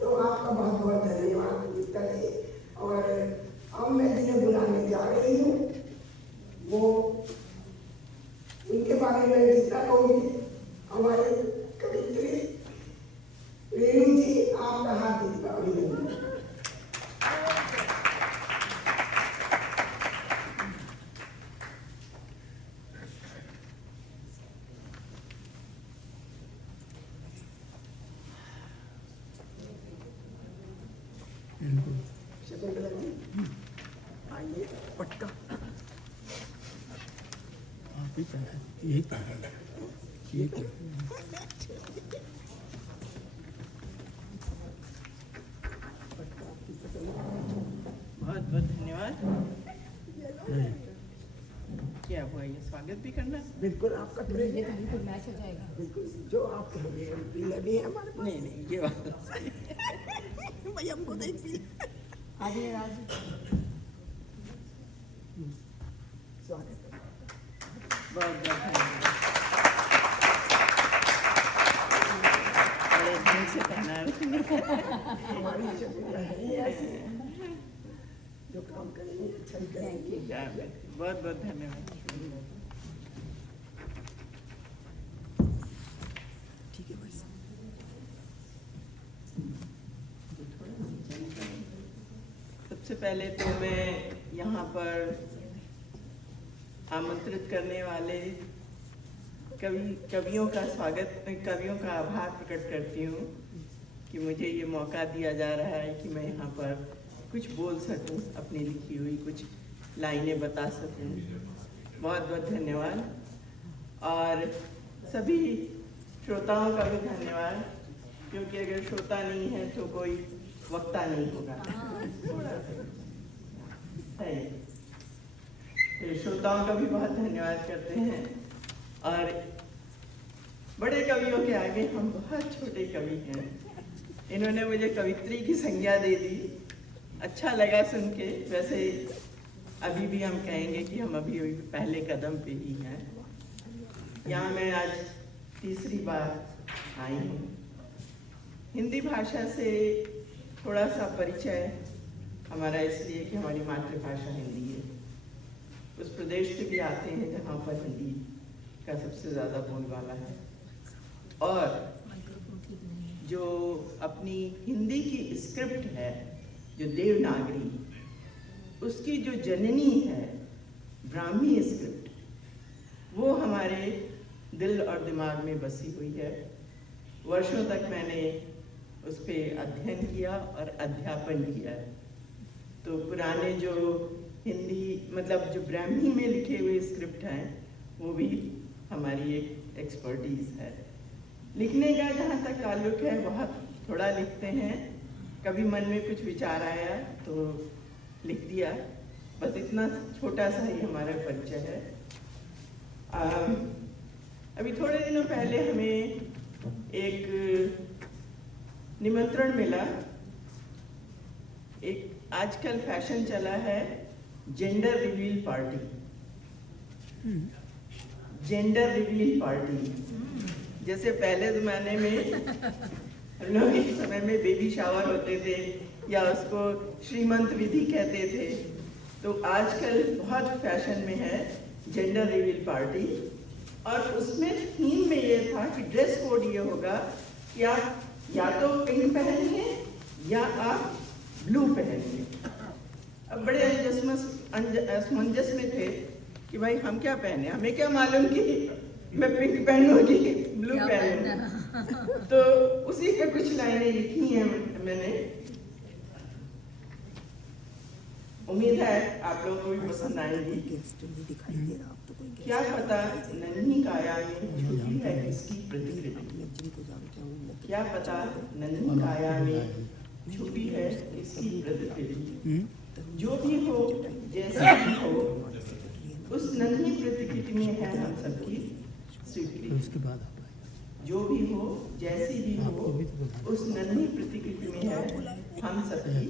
तो आपका बहुत बहुत धन्यवाद युक्ता जी। और अब मैं जिन्हें बुलाने जा रही हूँ वो उनके बारे में जितना कहूँगी हमारे कवित्री रेणु जी, आपका हार्दिक अभिनंदन। शकुंतला जी आइए, पटका बहुत बहुत धन्यवाद। क्या हुआ, ये स्वागत भी करना? बिल्कुल आपका तो ये तो बिल्कुल मैच हो जाएगा। बिल्कुल जो आप कहेंगे पीला भी है हमारे पास। नहीं नहीं, ये बात भाई हमको नहीं पी। आगे राज स्वागत है। बहुत बहुत धन्यवाद। बड़े ढंग से पहना हमारी शकुंतला है ऐसी, जो काम करेंगे अच्छा ही करेंगे। बहुत बहुत धन्यवाद। पहले तो मैं यहाँ पर आमंत्रित करने वाले कवियों का आभार प्रकट करती हूँ कि मुझे ये मौका दिया जा रहा है कि मैं यहाँ पर कुछ बोल सकूँ, अपनी लिखी हुई कुछ लाइनें बता सकूँ। बहुत बहुत धन्यवाद। और सभी श्रोताओं का भी धन्यवाद, क्योंकि अगर श्रोता नहीं है तो कोई वक्ता नहीं होगा। श्रोताओं का भी बहुत धन्यवाद करते हैं। और बड़े कवियों के आगे हम बहुत छोटे कवि हैं। इन्होंने मुझे कवित्री की संज्ञा दे दी, अच्छा लगा सुन के। वैसे अभी भी हम कहेंगे कि हम अभी पहले कदम पे ही हैं। यहाँ मैं आज तीसरी बार आई हूँ। हिंदी भाषा से थोड़ा सा परिचय हमारा इसलिए कि हमारी मातृभाषा हिंदी है। उस प्रदेश से भी आते हैं जहाँ पर हिंदी का सबसे ज़्यादा बोलबाला है। और जो अपनी हिंदी की स्क्रिप्ट है, जो देवनागरी, उसकी जो जननी है ब्राह्मी स्क्रिप्ट, वो हमारे दिल और दिमाग में बसी हुई है। वर्षों तक मैंने उस पर अध्ययन किया और अध्यापन किया। तो पुराने जो हिंदी मतलब जो ब्राह्मी में लिखे हुए स्क्रिप्ट हैं, वो भी हमारी एक एक्सपर्टीज है। लिखने का जहाँ तक ताल्लुक है, बहुत थोड़ा लिखते हैं। कभी मन में कुछ विचार आया तो लिख दिया, बस इतना छोटा सा ही हमारा परिचय है। अभी थोड़े दिनों पहले हमें एक निमंत्रण मिला। एक आजकल फैशन चला है gender reveal party. Gender reveal party, जैसे पहले ज़माने में हम लोग एक समय में बेबी शावर होते थे या उसको श्रीमंत विधि कहते थे, तो आजकल बहुत फैशन में है जेंडर रिवील पार्टी। और उसमें थीम में ये था कि ड्रेस कोड ये होगा कि आप या तो पिंक पहनिए या आप ब्लू पहनिए। अब बड़े असमंजस में थे कि भाई हम क्या पहने, हमें क्या मालूम कि मैं पिंक पहनूं कि ब्लू पहनूं। तो उसी पे कुछ लाइनें लिखी हैं मैंने। उम्मीद है आप लोगों को भी पसंद आएंगी। क्या पता नन्ही काया में छुपी है किसकी प्रतिकृति। क्या पता नन्ही काया में छुपी है किसकी प्रतिकृति। जो भी हो जैसा भी हो, उस नन्ही प्रतिकृति में है हम सबकी स्वीकृति। जो भी हो जैसी भी हो, उस नन्ही प्रतिकृति में है हम सबकी।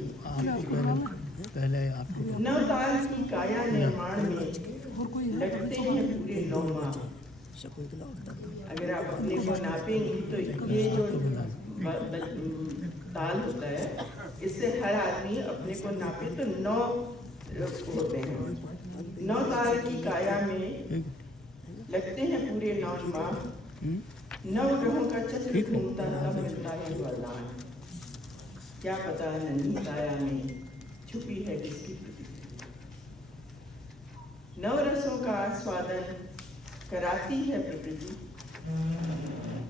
नवताल की काया निर्माण में लगते हैं पूरे 9 माह। अगर आप अपने को नापेंगे तो ये जो ताल होता है, इससे हर आदमी अपने को नापे तो 9 होते हैं। 9 ताल की काया में लगते हैं पूरे 9 माह। 9 ग्रहों का चक्र घूमता तब मिलता है वरदान। क्या पता नन्ही काया में छुपी है किसकी प्रतिकृति। 9 रसों का आस्वादन कराती है प्रकृति।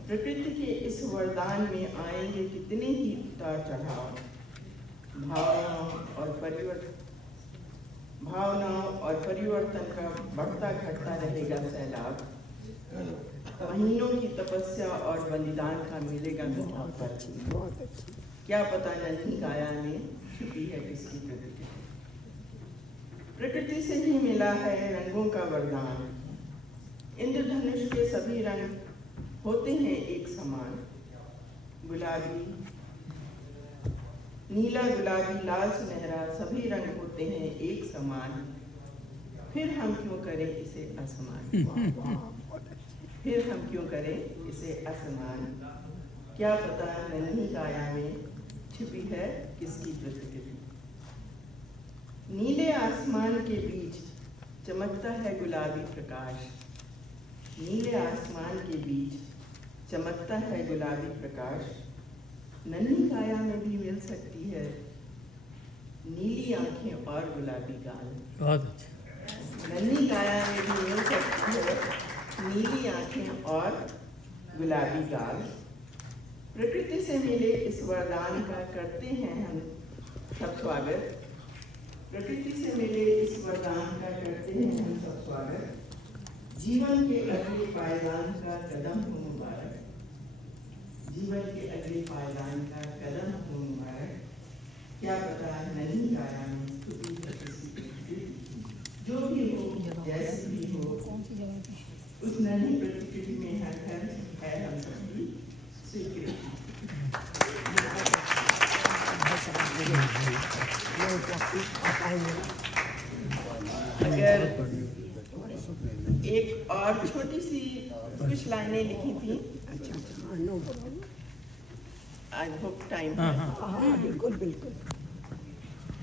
प्रकृति के इस वरदान में आएंगे कितने ही उतार चढ़ाव। भावनाओं और परिवर्तन का बढ़ता घटता रहेगा सैलाब। महीनों की तपस्या और बलिदान का मिलेगा मीठा फल। क्या पता नन्ही काया में छुपी है किसकी प्रकृति। प्रकृति से ही मिला है रंगों का वरदान। इंद्रधनुष के सभी रंग होते हैं एक समान। गुलाबी, नीला, गुलाबी, लाल, सुनहरा सभी रंग होते हैं एक समान। फिर हम क्यों करें इसे असमान। फिर हम क्यों करें इसे असमान। क्या पता नन्ही काया में छुपी है किसकी प्रतिकृति। नीले आसमान के बीच चमकता है गुलाबी प्रकाश। नीले आसमान के बीच चमकता है गुलाबी प्रकाश। नन्ही काया में भी मिल सकती है नीली आंखें और गुलाबी गाल। बहुत अच्छा। नन्ही काया में भी मिल सकती है नीली आंखें और गुलाबी गाल। प्रकृति से मिले इस वरदान का करते हैं हम सब स्वागत। प्रकृति से मिले इस वरदान का करते हैं हम सब स्वागत। जीवन के अगले पायदान का कदम हो मुबारक। जीवन के अगले पायदान का कदम हो मुबारक। क्या पता नन्ही काया में स्तुति है किसी की। जो भी हो जैसी भी हो उस नन्ही प्रकृति में हर घर है हम सबकी स्वीकृति। अगर एक और छोटी सी कुछ लाइनें लिखी थी। आई होप टाइम बिल्कुल बिल्कुल।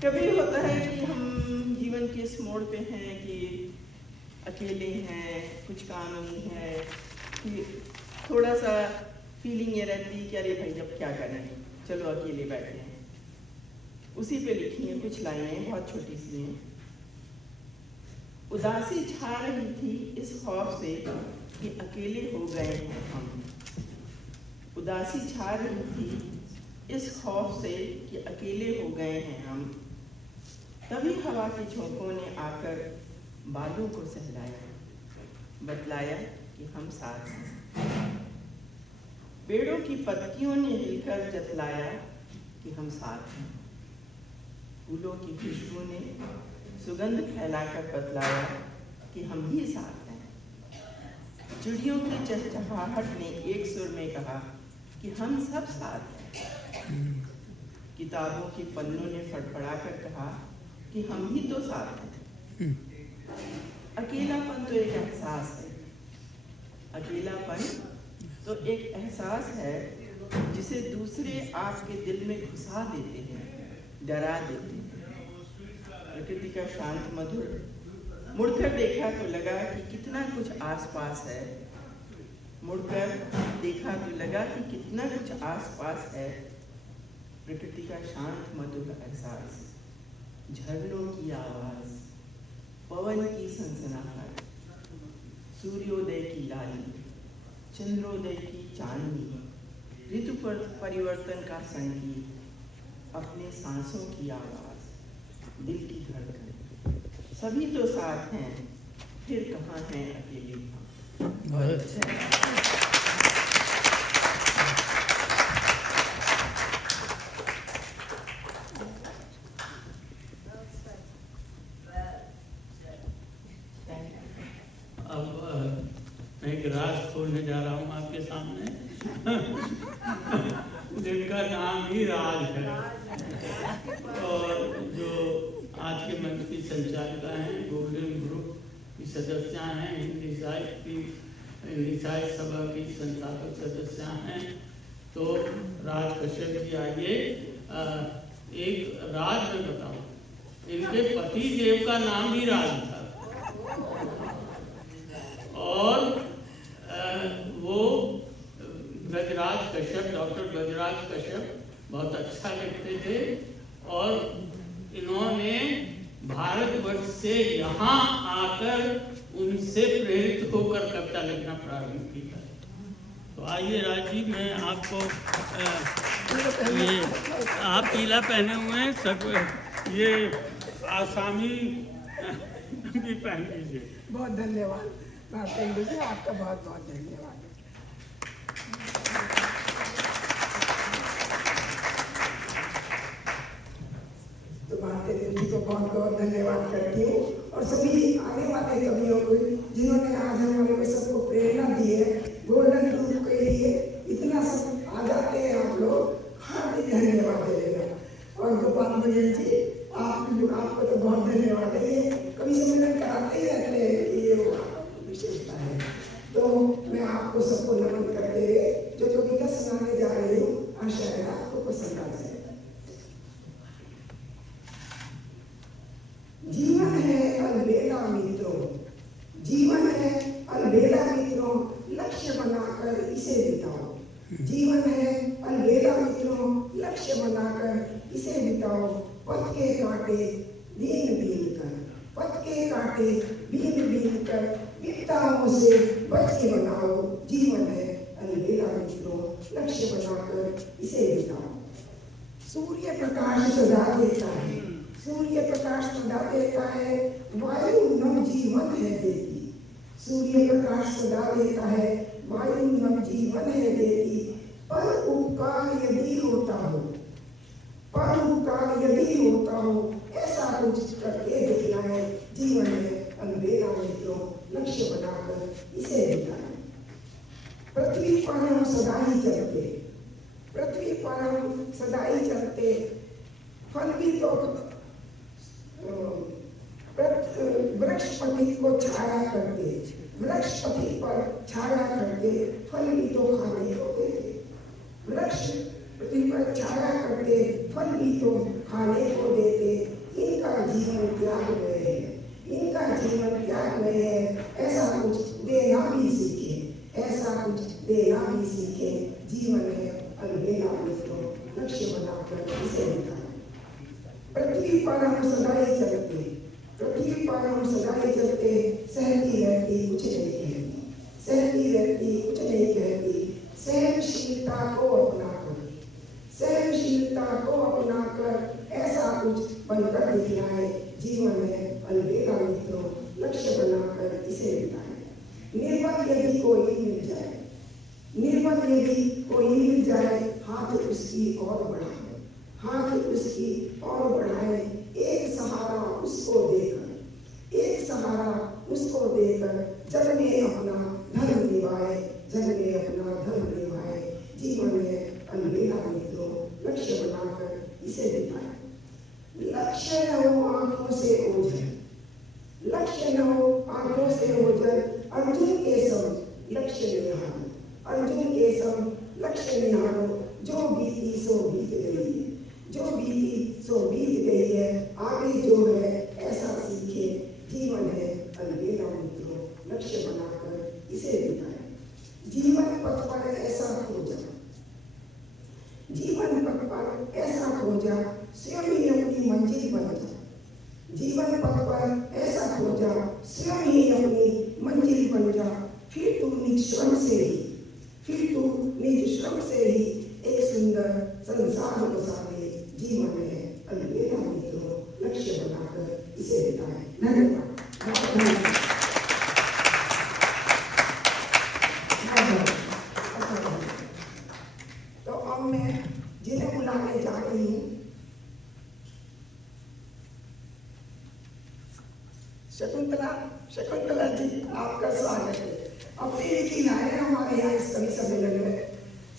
कभी होता है कि हम जीवन के इस मोड़ पे हैं कि अकेले हैं, कुछ काम नहीं है, कि थोड़ा सा फीलिंग ये रहती है कि अरे भाई अब क्या करना है, चलो अकेले बैठे हैं। उसी पे लिखी हैं कुछ लाइनें, बहुत छोटी सी हैं। उदासी छा रही थी इस खौफ से कि अकेले हो गए हैं हम। उदासी छा रही थी इस खौफ से कि अकेले हो गए हैं हम। तभी हवा के झोंकों ने आकर बालों को सहलाया, बतलाया कि हम साथ हैं। पेड़ों की पत्तियों ने हिलकर जतलाया कि हम साथ हैं। फूलों की खुशबू ने सुगंध फैलाकर बतलाया कि हम भी साथ हैं। चिड़ियों की चहचहाहट ने एक सुर में कहा कि हम सब साथ हैं। किताबों के पन्नों ने फड़फड़ाकर कहा कि हम ही तो साथ हैं। अकेलापन तो एक एहसास है। अकेलापन तो एक एहसास है जिसे दूसरे आपके दिल में घुसा देते हैं, डरा देते हैं। प्रकृति का शांत मधुर। मुड़कर देखा तो लगा कि कितना कुछ आसपास है। मुड़कर देखा तो लगा कि कितना कुछ आसपास है। प्रकृति का शांत मधुर एहसास, झरनों की आवाज, पवन की सनसनाहट, सूर्योदय की लाली, चंद्रोदय की चांदनी, ऋतु परिवर्तन का संगीत, अपने सांसों की आवाज, दिल की धड़कन, सभी तो साथ हैं, फिर कहाँ हैं अकेले। बहुत अच्छा। मैं एक राज खोलने जा रहा हूँ आपके सामने जिनका नाम ही राज है। और जो आज के मंच की संचालिका हैं, गोल्डन ग्रुप की सदस्या हैं, हिंदी साहित्य सभा की संस्थापक सदस्या हैं। तो राज कश्यप जी आइए। एक राज में बताऊँ, इनके पति देव का नाम भी राज था। और वो गजराज कश्यप, डॉक्टर गजराज कश्यप बहुत अच्छा लिखते थे। और इन्होंने भारतवर्ष से यहाँ आकर उनसे प्रेरित होकर कविता लिखना प्रारंभ किया। तो आइए राजीव, मैं आपको ये आप पीला पहने हुए हैं, सब ये आसामी भी पहन लीजिए। बहुत धन्यवाद भारतीय हिंदू जी, आपका बहुत बहुत धन्यवाद। तो भारतीय हिंदू जी को बहुत बहुत धन्यवाद करती हूँ, और सभी आने वाले कवियों को जिन्होंने आज हमारे को सबको प्रेरणा दी है। गोल्डन ग्रुप के लिए इतना सब आ जाते हैं आप लोग, हार्दिक धन्यवाद देगा। और गोपाल बघेल जी, आपको तो बहुत धन्यवाद है। ये कवि सम्मेलन कराते ही रहते हैं, ये विशेषता है। तो मैं आपको सबको नमन करते हुए जो कविता सुनाने जा रही हूँ, आशा है आपको पसंद आ जाए। जीवन है अलबेला मित्रों, जीवन है अलबेला मित्रों, लक्ष्य बनाकर इसे बिताओ। जीवन है अलबेला मित्रों, लक्ष्य बनाकर इसे बिताओ। पथ के कांटे बीन बीन कर, पथ के कांटे बीन बीन कर, विपदाओं से बच के बनाओ, जीवन है अंधेरा मित्रों, लक्ष्य बनाकर इसे बिताओ। सूर्य प्रकाश सदा देता है, सूर्य प्रकाश सदा देता है, वायु नव जीवन है देती। सूर्य प्रकाश सदा देता है, वायु नव जीवन है देती। पर उपकार यदि होता हो, पर उपकार यदि होता हो, ऐसा कुछ करके दिखलाए, जीवन है अंधेरा मित्रों, लक्ष्य बनाकर इसे बिताए। पृथ्वी पर हम सदा ही चलते, पृथ्वी पर हम सदा ही चलते, फल भी तो वृक्षपति को छाया करते, वृक्षपति पर छाया करते, फल भी तो खाने को देते। वृक्षपति पर छाया करते, फल भी तो खाने को देते। इनका जीवन त्याग गए है, इनका जीवन त्याग गए है, ऐसा कुछ देना भी सीखे, ऐसा कुछ देना भी सीखे। जीवन है अंधेरा मित्रों, लक्ष्य बनाकर इसे बिताए। पृथ्वी पर हम सदा ही चलते, पृथ्वी पर हम सदा ही चलते, सहती रहती कुछ नहीं कहती, सहती रहती कुछ नहीं कहती। सहनशीलता को अपनाकर, सहनशीलता को अपनाकर ऐसा कुछ बनकर दिखलाए। जीवन है अंधेरा मित्रों, लक्ष्य बनाकर इसे बिताए। निर्बल यदि कोई मिल जाए, निर्बल यदि कोई मिल जाए, हाथ उसकी और बढ़ाए, हाथ उसकी और बढ़ाए। एक सहारा उसको देकर, एक सहारा उसको देकर, जग में अपना धर्म निभाए, जग में अपना धर्म निभाए। जीवन में अंधेरा मित्रों, लक्ष्य बनाकर इसे बिताए। लक्ष्य न हो आंखों से ओझल, लक्ष्य न हो आंखों से ओझल, अर्जुन के संग लक्ष्य निहारो, अर्जुन के संग लक्ष्य निहारो। जो बीती सो बीत गई है, जो बीती सो बीत गई है, आगे जो है ऐसा सीखे। जीवन है अंधेरा मित्रों, लक्ष्य बनाकर इसे बिताए। जीवन पथ पर ऐसा खोजा, जीवन पथ पर ऐसा खोजा, स्वयं ही अपनी मंजिल बन जा। जीवन पथ पर ऐसा खोजा, स्वयं ही अपनी मंजिल बन जा। फिर तू निज श्रम से ही, फिर तू निज श्रम से ही एक सुंदर संसार बसा ले। जीवन है अंधेरा मित्रों, लक्ष्य बनाकर इसे बिताए। धन्यवाद। तो अब मैं जिन्हें बुलाने जा रही हूँ, शकुंतला जी, आपका स्वागत है। अपनी लिखी लाए हमारे यहाँ इस कवि सम्मेलन में,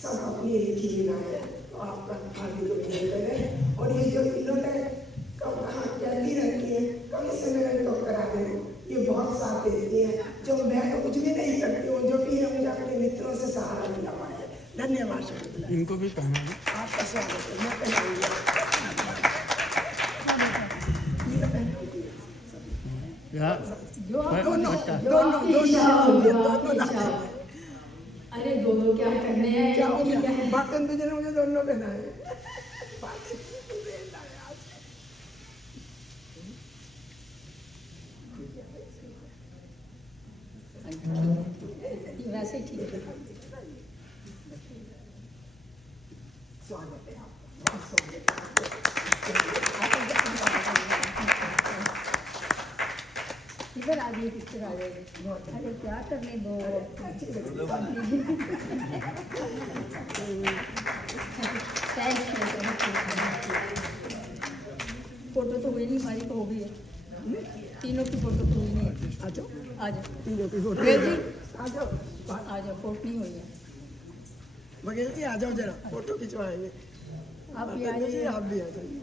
सब अपनी लिखी लाए, तो आपका हार्दिक अभिनंदन है। और ये जो इन्होंने कहा कहती रहती है कवि सम्मेलन को करा दे, ये बहुत साथ देती है, जो मैं तो कुछ भी नहीं करती हूँ, जो भी है मुझे अपने मित्रों से सहारा मिला हुआ है। धन्यवाद शकुंतला, इनको भी पहना दो। आपका स्वागत है। मैं पहनाऊंगी अरे दोनों क्या करने हैं, क्या हो गया? बातन तुझे ने मुझे दोनों पहनाए। वैसे ही ठीक है। स्वागत है आपका, बहुत स्वागत है। इधर आ गई, पिक्चर आ गई। अरे क्या करने दो, फोटो तो हुई नहीं, हमारी तो हो गई है, तीनों की फोटो तो हुई नहीं है। आ जाओ, आ जाओ तीनों की फोटो बघेल जी, आ जाओ, आ जाओ, फोटो नहीं हुई है। बघेल जी आ जाओ, जरा फोटो खिंचवाएंगे। आप भी आइए, आप भी आ जाइए।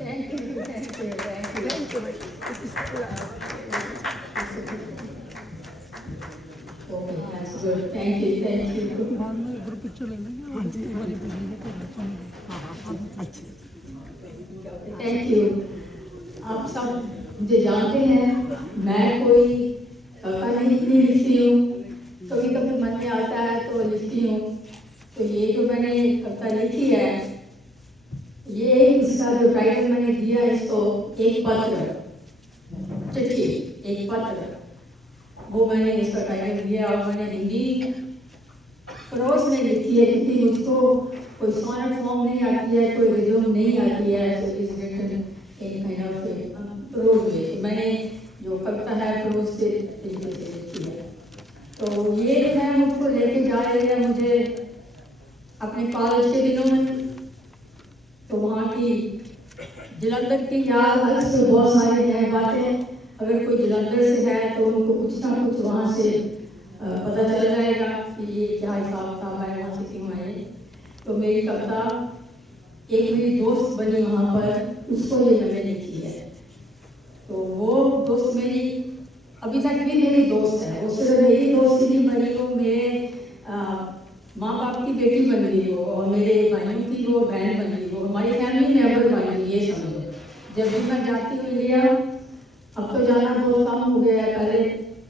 Thank you, thank you, thank you. Thank you. तो good, thank you, thank you. बाद में ग्रुप पिक्चर ले लेंगे। हाँ जी, हमारी बिल्डिंग है तो बच्चों में। हाँ, अच्छा। Thank you. आप सब मुझे जानते हैं, मैं कोई कविता नहीं लिखती हूँ, कभी कभी मन में आता है तो लिखती हूँ। तो ये जो मैंने कविता लिखी है, ये इसका जो टाइटल मैंने दिया है इसको, एक पत्र, चिट्ठी, एक पत्र, वो मैंने इसका टाइटल दिया। और मैंने हिंदी प्रोज में लिखी है क्योंकि मुझको कोई सोनेट फॉर्म नहीं आती है, कोई रिज्यूम नहीं आती है, so it's written in kind of prose में। मैंने जो कविता है प्रोज से तरीके से लिखी है। तो ये जो है मुझको लेके जा रही है मुझे अपने कॉलेज के दिनों में। तो वहाँ की जलंधर की याद अलग से बहुत सारी हैं बातें। अगर कोई जलंधर से है तो उनको कुछ ना कुछ वहाँ से पता चल जाएगा कि ये क्या हिसाब था, मैं वहाँ से क्यों आई। तो मेरी कविता एक मेरी दोस्त बनी वहाँ पर, उसको ये मैंने लिखी है। तो वो दोस्त मेरी अभी तक भी मेरी दोस्त है। वो सिर्फ मेरी दोस्त ही नहीं बनी, वो मेरे माँ बाप की बेटी बन गई वो, और मेरे भाइयों की वो बहन बन गई, वो हमारी फैमिली मेंबर बन गई, ये समझो। जब भी मैं जाती हूँ इंडिया, अब तो जाना बहुत कम हो गया है, पहले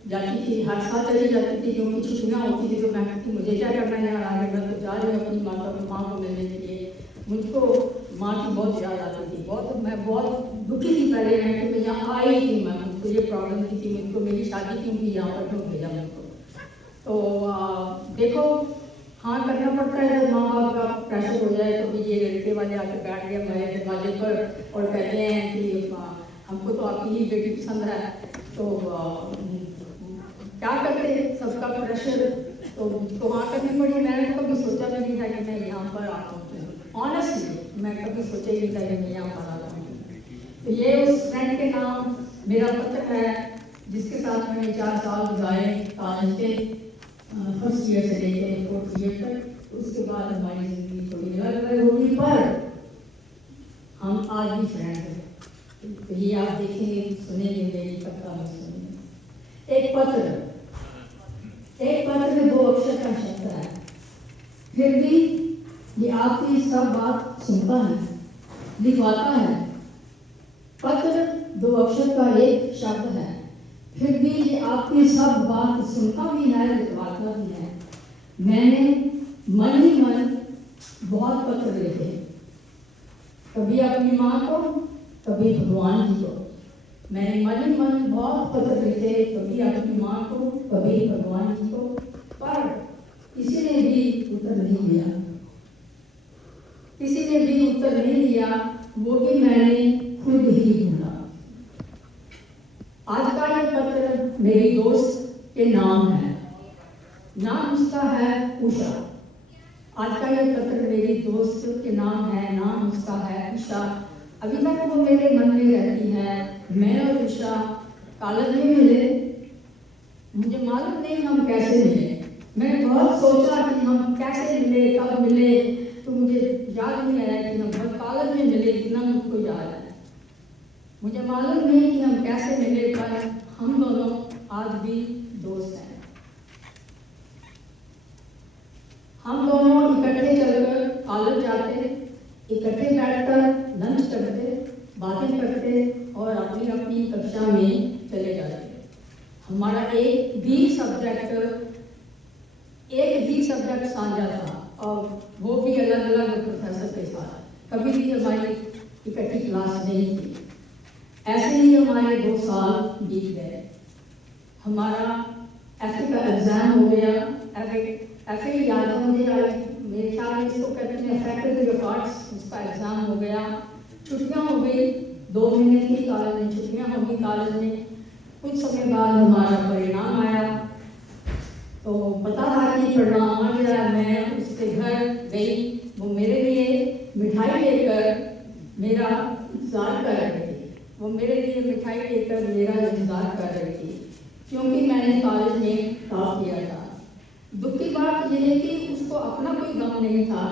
जाती थी, हर साल चली जाती थी क्योंकि छुट्टियाँ होती थी। तो मैं कहती मुझे क्या करना है यहाँ आगे, मैं तो जा रही हूँ अपनी माँ को मिलने के लिए। मुझको माँ की बहुत याद आती थी, बहुत, मैं बहुत दुखी थी पहले मैं कि मैं यहाँ आई थी। मैं मुझको ये प्रॉब्लम थी, मुझको मेरी शादी क्यों की, यहाँ पर क्यों भेजा मुझको। तो देखो, हाँ करना पड़ता है जब माँ बाप का प्रेशर हो जाए। तो ये लड़के वाले आके बैठ गए मेरे दरवाजे पर और कहते हैं कि हमको तो आपकी ही बेटी पसंद है। तो क्या करते, सबका प्रेशर, तो मुझको हाँ करनी पड़ी। मैंने तो कभी सोचा भी नहीं था कि मैं यहाँ पर आ पाऊँ, ऑनेस्टली मैं कभी सोचा ही नहीं था कि मैं यहाँ पर आ पाऊँ। तो ये उस फ्रेंड के नाम मेरा पत्र है, जिसके साथ मैंने 4 साल गुजारे कॉलेज के फर्स्ट ईयर से लेकर 4th ईयर तक। उसके बाद हमारी जिंदगी थोड़ी अलग अलग होगी, पर हम आज भी फ्रेंड हैं। तो ये आप देखेंगे, सुनेंगे मेरी कविता में, सुनेंगे। एक पत्र, एक पत्र 2 अक्षर का शब्द है, फिर भी ये आपकी सब बात सुनता है, लिखवाता है। पत्र 2 अक्षर का एक शब्द है, फिर भी ये आपकी सब बात सुनता भी है, लिखवाता भी है। मैंने मन ही मन बहुत पत्र लिखे, कभी अपनी माँ को, कभी भगवान जी को। मैंने मन ही मन बहुत पत्र लिखे, कभी अपनी माँ को, कभी भगवान जी को, पर किसी ने भी उत्तर नहीं दिया, किसी ने भी उत्तर नहीं दिया, वो भी मैंने खुद ही ढूंढा। आज का ये पत्र मेरी दोस्त के नाम है, नाम उसका है उषा। आज का ये पत्र मेरी दोस्त के नाम है, नाम उसका है उषा। अभी तक वो मेरे मन में रहती है। मैं और उषा कॉलेज में मिले, मुझे मालूम नहीं हम कैसे मिले। मैंने बहुत सोचा कि हम कैसे मिले, कब मिले, तो मुझे याद नहीं आया कि हम कॉलेज में मिले, इतना मुझको याद है। मुझे मालूम नहीं कि हम कैसे मिले, पर हम दोनों आज भी दोस्त हैं। हम दोनों इकट्ठे चलकर कॉलेज जाते, इकट्ठे बैठकर लंच करते, बातें करते और अपनी अपनी कक्षा में चले जाते। हमारा एक भी सब्जेक्ट साझा था, और वो भी अलग अलग प्रोफेसर के साथ। कभी भी हमारी इकट्ठी क्लास नहीं थी। ऐसे ही हमारे 2 साल बीत गए। हमारा एफए का एग्जाम हो गया। एफए याद है मुझे, मेरे ख्याल में इसको कहते हैं फैकल्टी ऑफ आर्ट्स। उसका एग्जाम हो गया, छुट्टियां हो गई, 2 महीने की कॉलेज में छुट्टियां हो गई कॉलेज में। कुछ समय बाद हमारा परिणाम आया, तो पता था कि परिणाम आ गया। मैं उसके घर गई, वो मेरे लिए मिठाई लेकर मेरा इंतजार कर रही थी। वो मेरे लिए मिठाई लेकर मेरा इंतजार कर रही थी, क्योंकि मैंने कॉलेज में टॉप किया था। दुख की बात यह है कि उसको अपना कोई गम नहीं था।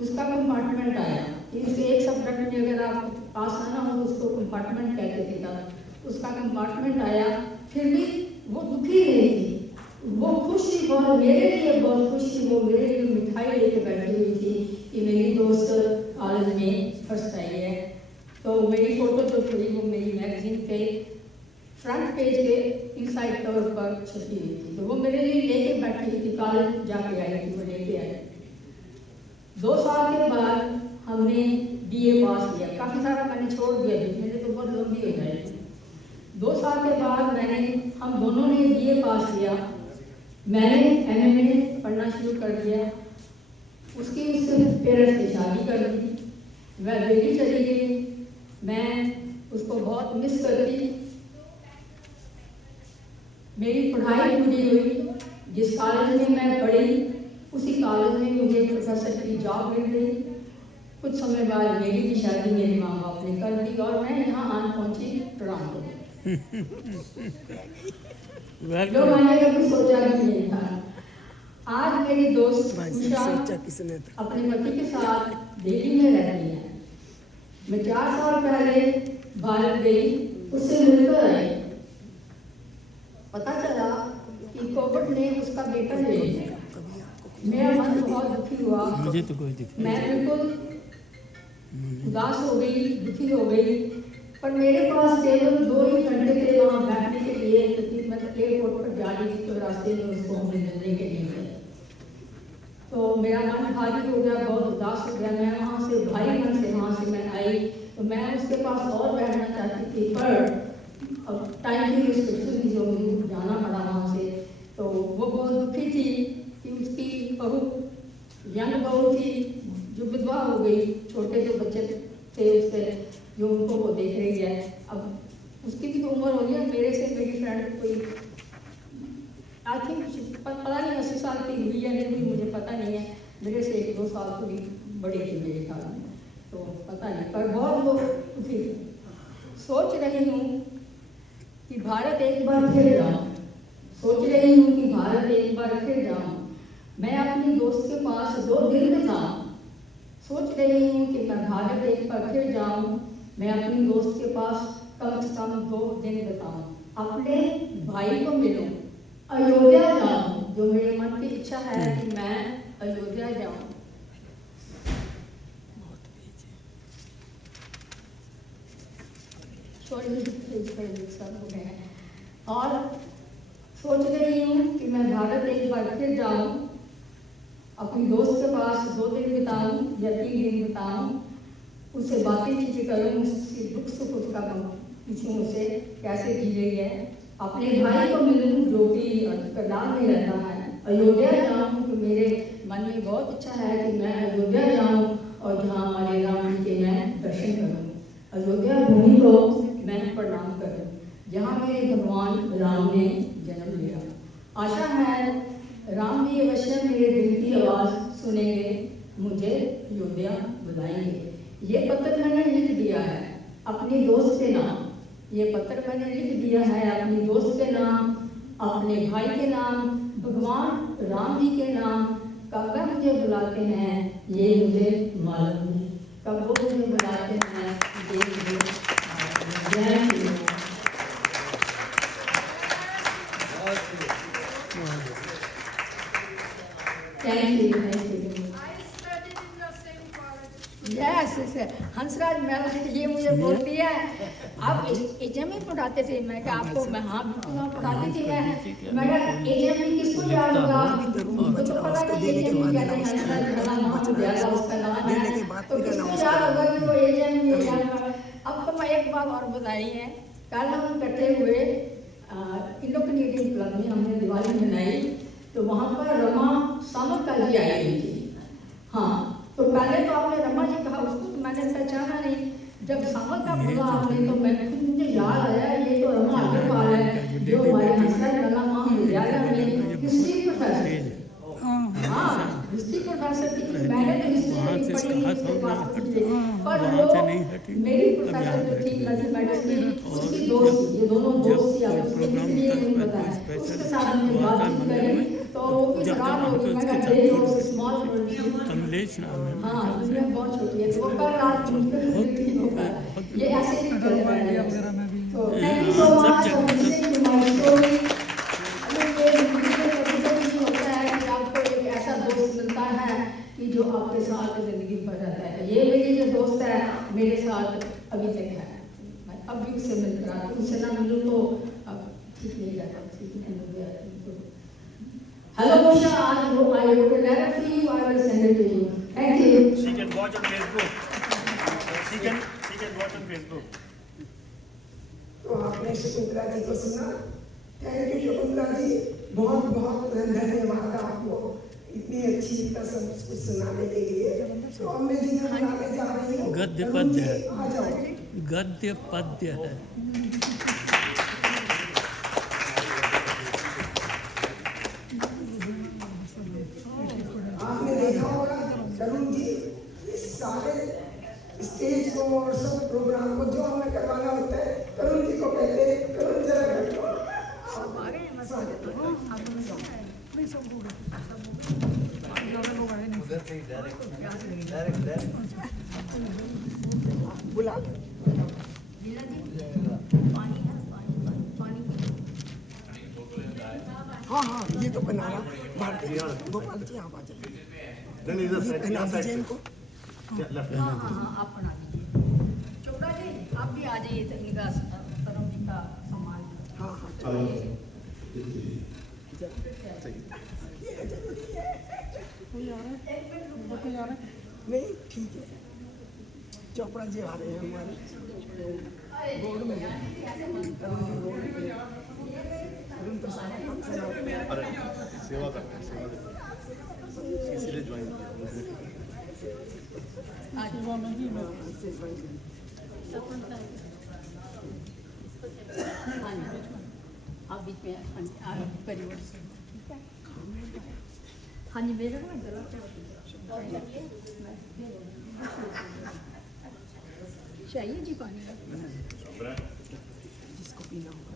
उसका कंपार्टमेंट आया कि उसे एक सब्जेक्ट में अगर आप पास आना हो तो उसको कंपार्टमेंट कहते थे तब। उसका कंपार्टमेंट आया, फिर भी वो दुखी नहीं थी। वो खुश थी बहुत, मेरे लिए बहुत खुश थी। वो मेरे लिए मिठाई लेके बैठी हुई थी कि मेरी दोस्त कॉलेज में फर्स्ट आई है। तो मेरी फ़ोटो जो थी वो मेरी मैगजीन के फ्रंट पेज के इनसाइड कवर पर छपी हुई थी। तो वो मेरे लिए लेके बैठी हुई थी, कॉलेज जाके आई थी, वो लेके आई। 2 साल के बाद हमने BA पास किया। काफ़ी सारा मैंने छोड़ दिया, मेरे तो बहुत लंबी हो जाएगी। 2 साल के बाद हम दोनों ने BA पास किया। मैंने MA में पढ़ना शुरू कर दिया। उसकी पेरेंट्स ने शादी कर दी, वह दिल्ली चली गई। मैं उसको बहुत मिस करती। मेरी पढ़ाई पूरी हुई। जिस कॉलेज में मैं पढ़ी उसी कॉलेज में मुझे प्रोफेसर की जॉब मिल गई। कुछ समय बाद मेरी भी शादी मेरे माँ बाप ने कर दी और मैं यहाँ आन पहुँची टोरंटो। जो मैंने कभी सोचा भी नहीं था। आज मेरी दोस्त उषा अपने पति के साथ दिल्ली में रहती है। मैं 4 साल पहले भारत गई, उससे मिलकर आई। पता चला कि कोविड ने उसका बेटा ले लिया। मेरा मन बहुत दुखी हुआ। मुझे तो कोई दिक्कत मैं बिल्कुल उदास हो गई, दुखी हो गई। पर मेरे पास केवल 2 ही घंटे थे वहाँ बैठने के लिए, क्योंकि मैं एयरपोर्ट पर जा रही थी तो रास्ते में उसको हमने मिलने के लिए गए। तो मेरा मन भारी हो गया, बहुत उदास हो गया। मैं वहाँ से भारी मन से वहाँ से मैं आई तो मैं उसके पास और बैठना चाहती थी, पर अब टाइम की रिस्ट्रिक्शन थी जो मुझे जाना पड़ा वहाँ से। तो वो बहुत दुखी थी कि उसकी बहू, यंग बहू थी जो विधवा हो गई। छोटे जो बच्चे थे उससे जो उनको वो देख रही है। अब उसकी भी तो उम्र हो गई है, मेरे से मेरी फ्रेंड कोई आई थिंक पता नहीं 80 साल की हुई या नहीं हुई, मुझे पता नहीं है। मेरे से 1-2 साल थोड़ी बड़ी थी मेरे ख्याल में, तो पता नहीं। पर बहुत लोग दुखी। सोच रही हूँ कि भारत एक बार फिर जाऊँ। सोच रही हूँ कि भारत एक बार फिर जाऊँ। मैं अपनी दोस्त के पास 2 दिन बिताऊँ। सोच रही हूँ कि मैं भारत एक बार फिर जाऊँ। मैं अपनी दोस्त के पास कम से कम 2 दिन बिताऊँ। अपने भाई को मिलूँ, अयोध्या जाऊँ, जो मेरे मन की इच्छा है कि मैं अयोध्या जाऊँ। और सोच रही हूँ कि मैं भारत एक बार फिर जाऊँ, अपनी दोस्त के पास 2 दिन बिताऊँ या 3 दिन बिताऊँ, उससे बातें चीज़ें करूँ, उससे दुख सुख उसका पूछूँ उसे कैसे जी रही है। अपने भाई को मिलूँ जो कि करनाल में रहता है। अयोध्या जाऊँ तो मेरे मन में बहुत इच्छा है कि मैं अयोध्या जाऊँ और जहाँ हमारे राम जी के मैं दर्शन करूँ। अयोध्या भूमि को मैं प्रणाम करूँ जहाँ मेरे भगवान राम ने जन्म लिया। आशा है राम जी अवश्य मेरे दिल की आवाज़ सुनेंगे, मुझे अयोध्या बुलाएंगे। ये पत्र मैंने लिख दिया है अपनी दोस्त के नाम। ये पत्र मैंने लिख दिया है अपनी दोस्त के नाम, अपने भाई के नाम, भगवान राम जी के नाम। कब वह मुझे बुलाते हैं ये मुझे मालूम नहीं, कब वो मुझे बुलाते हैं ये मुझे जय Shri Ram. Thank you. Yes, Hansraj ma'am ये मुझे बोलती है आप एजेम में पढ़ाते थे। मैं क्या आपको मैं हाँ बिल्कुल वहाँ पढ़ाती थी। मैं एजेम में किसको याद होगा, मुझे तो पता नहीं एजेम में क्या हंसराज मेरा नाम ज़्यादा उसका नाम है तो किसको याद होगा कि वो एजेम में याद। अब तो मैं एक बात और बता रही है। कल हम इकट्ठे हुए इंडो कैनेडियन क्लब में, हमने दिवाली मनाई तो वहाँ पर रमा सामंत जी आई हुई थी। हाँ तो पहले तो आपने रमा जी कहा, उसको तो मैंने पहचाना नहीं। जब सामंत का बोला आपने तो मैं मुझे याद आया ये तो रमा अग्रवाल है जो हमारे हंसराज कला महाविद्यालय में हिस्ट्री प्रोफेसर। हाँ हिस्ट्री प्रोफेसर थी। मैंने तो हिस्ट्री पढ़ी पर वो मेरी प्रोफेसर जो थी मैथमेटिक्स में उसकी दोस्त, ये दोनों दोस्त थी आपस में, इसलिए नहीं बताया। उसके साथ हमने बातचीत करी तो वो भी खराब हो गई। मैं कहते हैं स्मॉल कमलेश नाम है। हाँ दुनिया बहुत छोटी है। तो वो कल रात मुझे ये ऐसे ही चल रहा है। तो thank you so much for listening to my story. रात उनसे ना मिलूँ तो अब ठीक नहीं जाता। Hello Moshe, I wrote a letter for you. I will send it to you. Thank you. She can watch on Facebook. She can watch on Facebook. तो आपने शकुंतला जी को सुना। थैंक यू शकुंतला जी, बहुत बहुत धन्यवाद आपको इतनी अच्छी इतना सब कुछ सुनाने के लिए। तो अब मैं जिन्हें बुलाने जा रही हूँ, गद्य पद्य है। आ जाओ। गद्य पद्य है। आपने देखा होगा तरुण जी, इस सारे स्टेज को और सब प्रोग्राम को जो हमें करवाना होता है, तरुण जी को कहते हैं तरुण जरा कर दो। बुला हाँ हाँ, ये तो बनाना भारतीय गोपाल जी आप आ जाइए। ये बना दीजिए इनको। हाँ आप बना दीजिए। चोपड़ा जी आप भी आ जाइए, तो इनका तरुण जी का सम्मान। हाँ हाँ नहीं ठीक है। चोपड़ा जी आ रहे हैं हमारे बोर्ड में, बोर्ड में अरुण प्रसाद सेवा करते हैं, सेवा करते हैं, इसीलिए ज्वाइन किया। आप बीच में परिवार से हाँ जी मेरे को चाहिए जी पानी जिसको पीना होगा।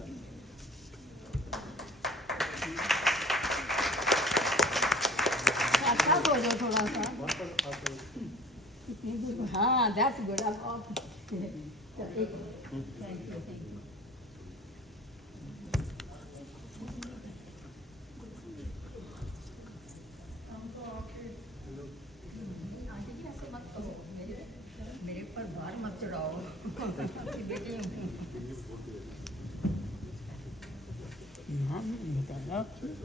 अच्छा हो जाओ थोड़ा सा। हाँ दैट्स गुड। अब थैंक यू। मेरे पर भार मत चढ़ाओ। बेटी नाम नहीं बताया।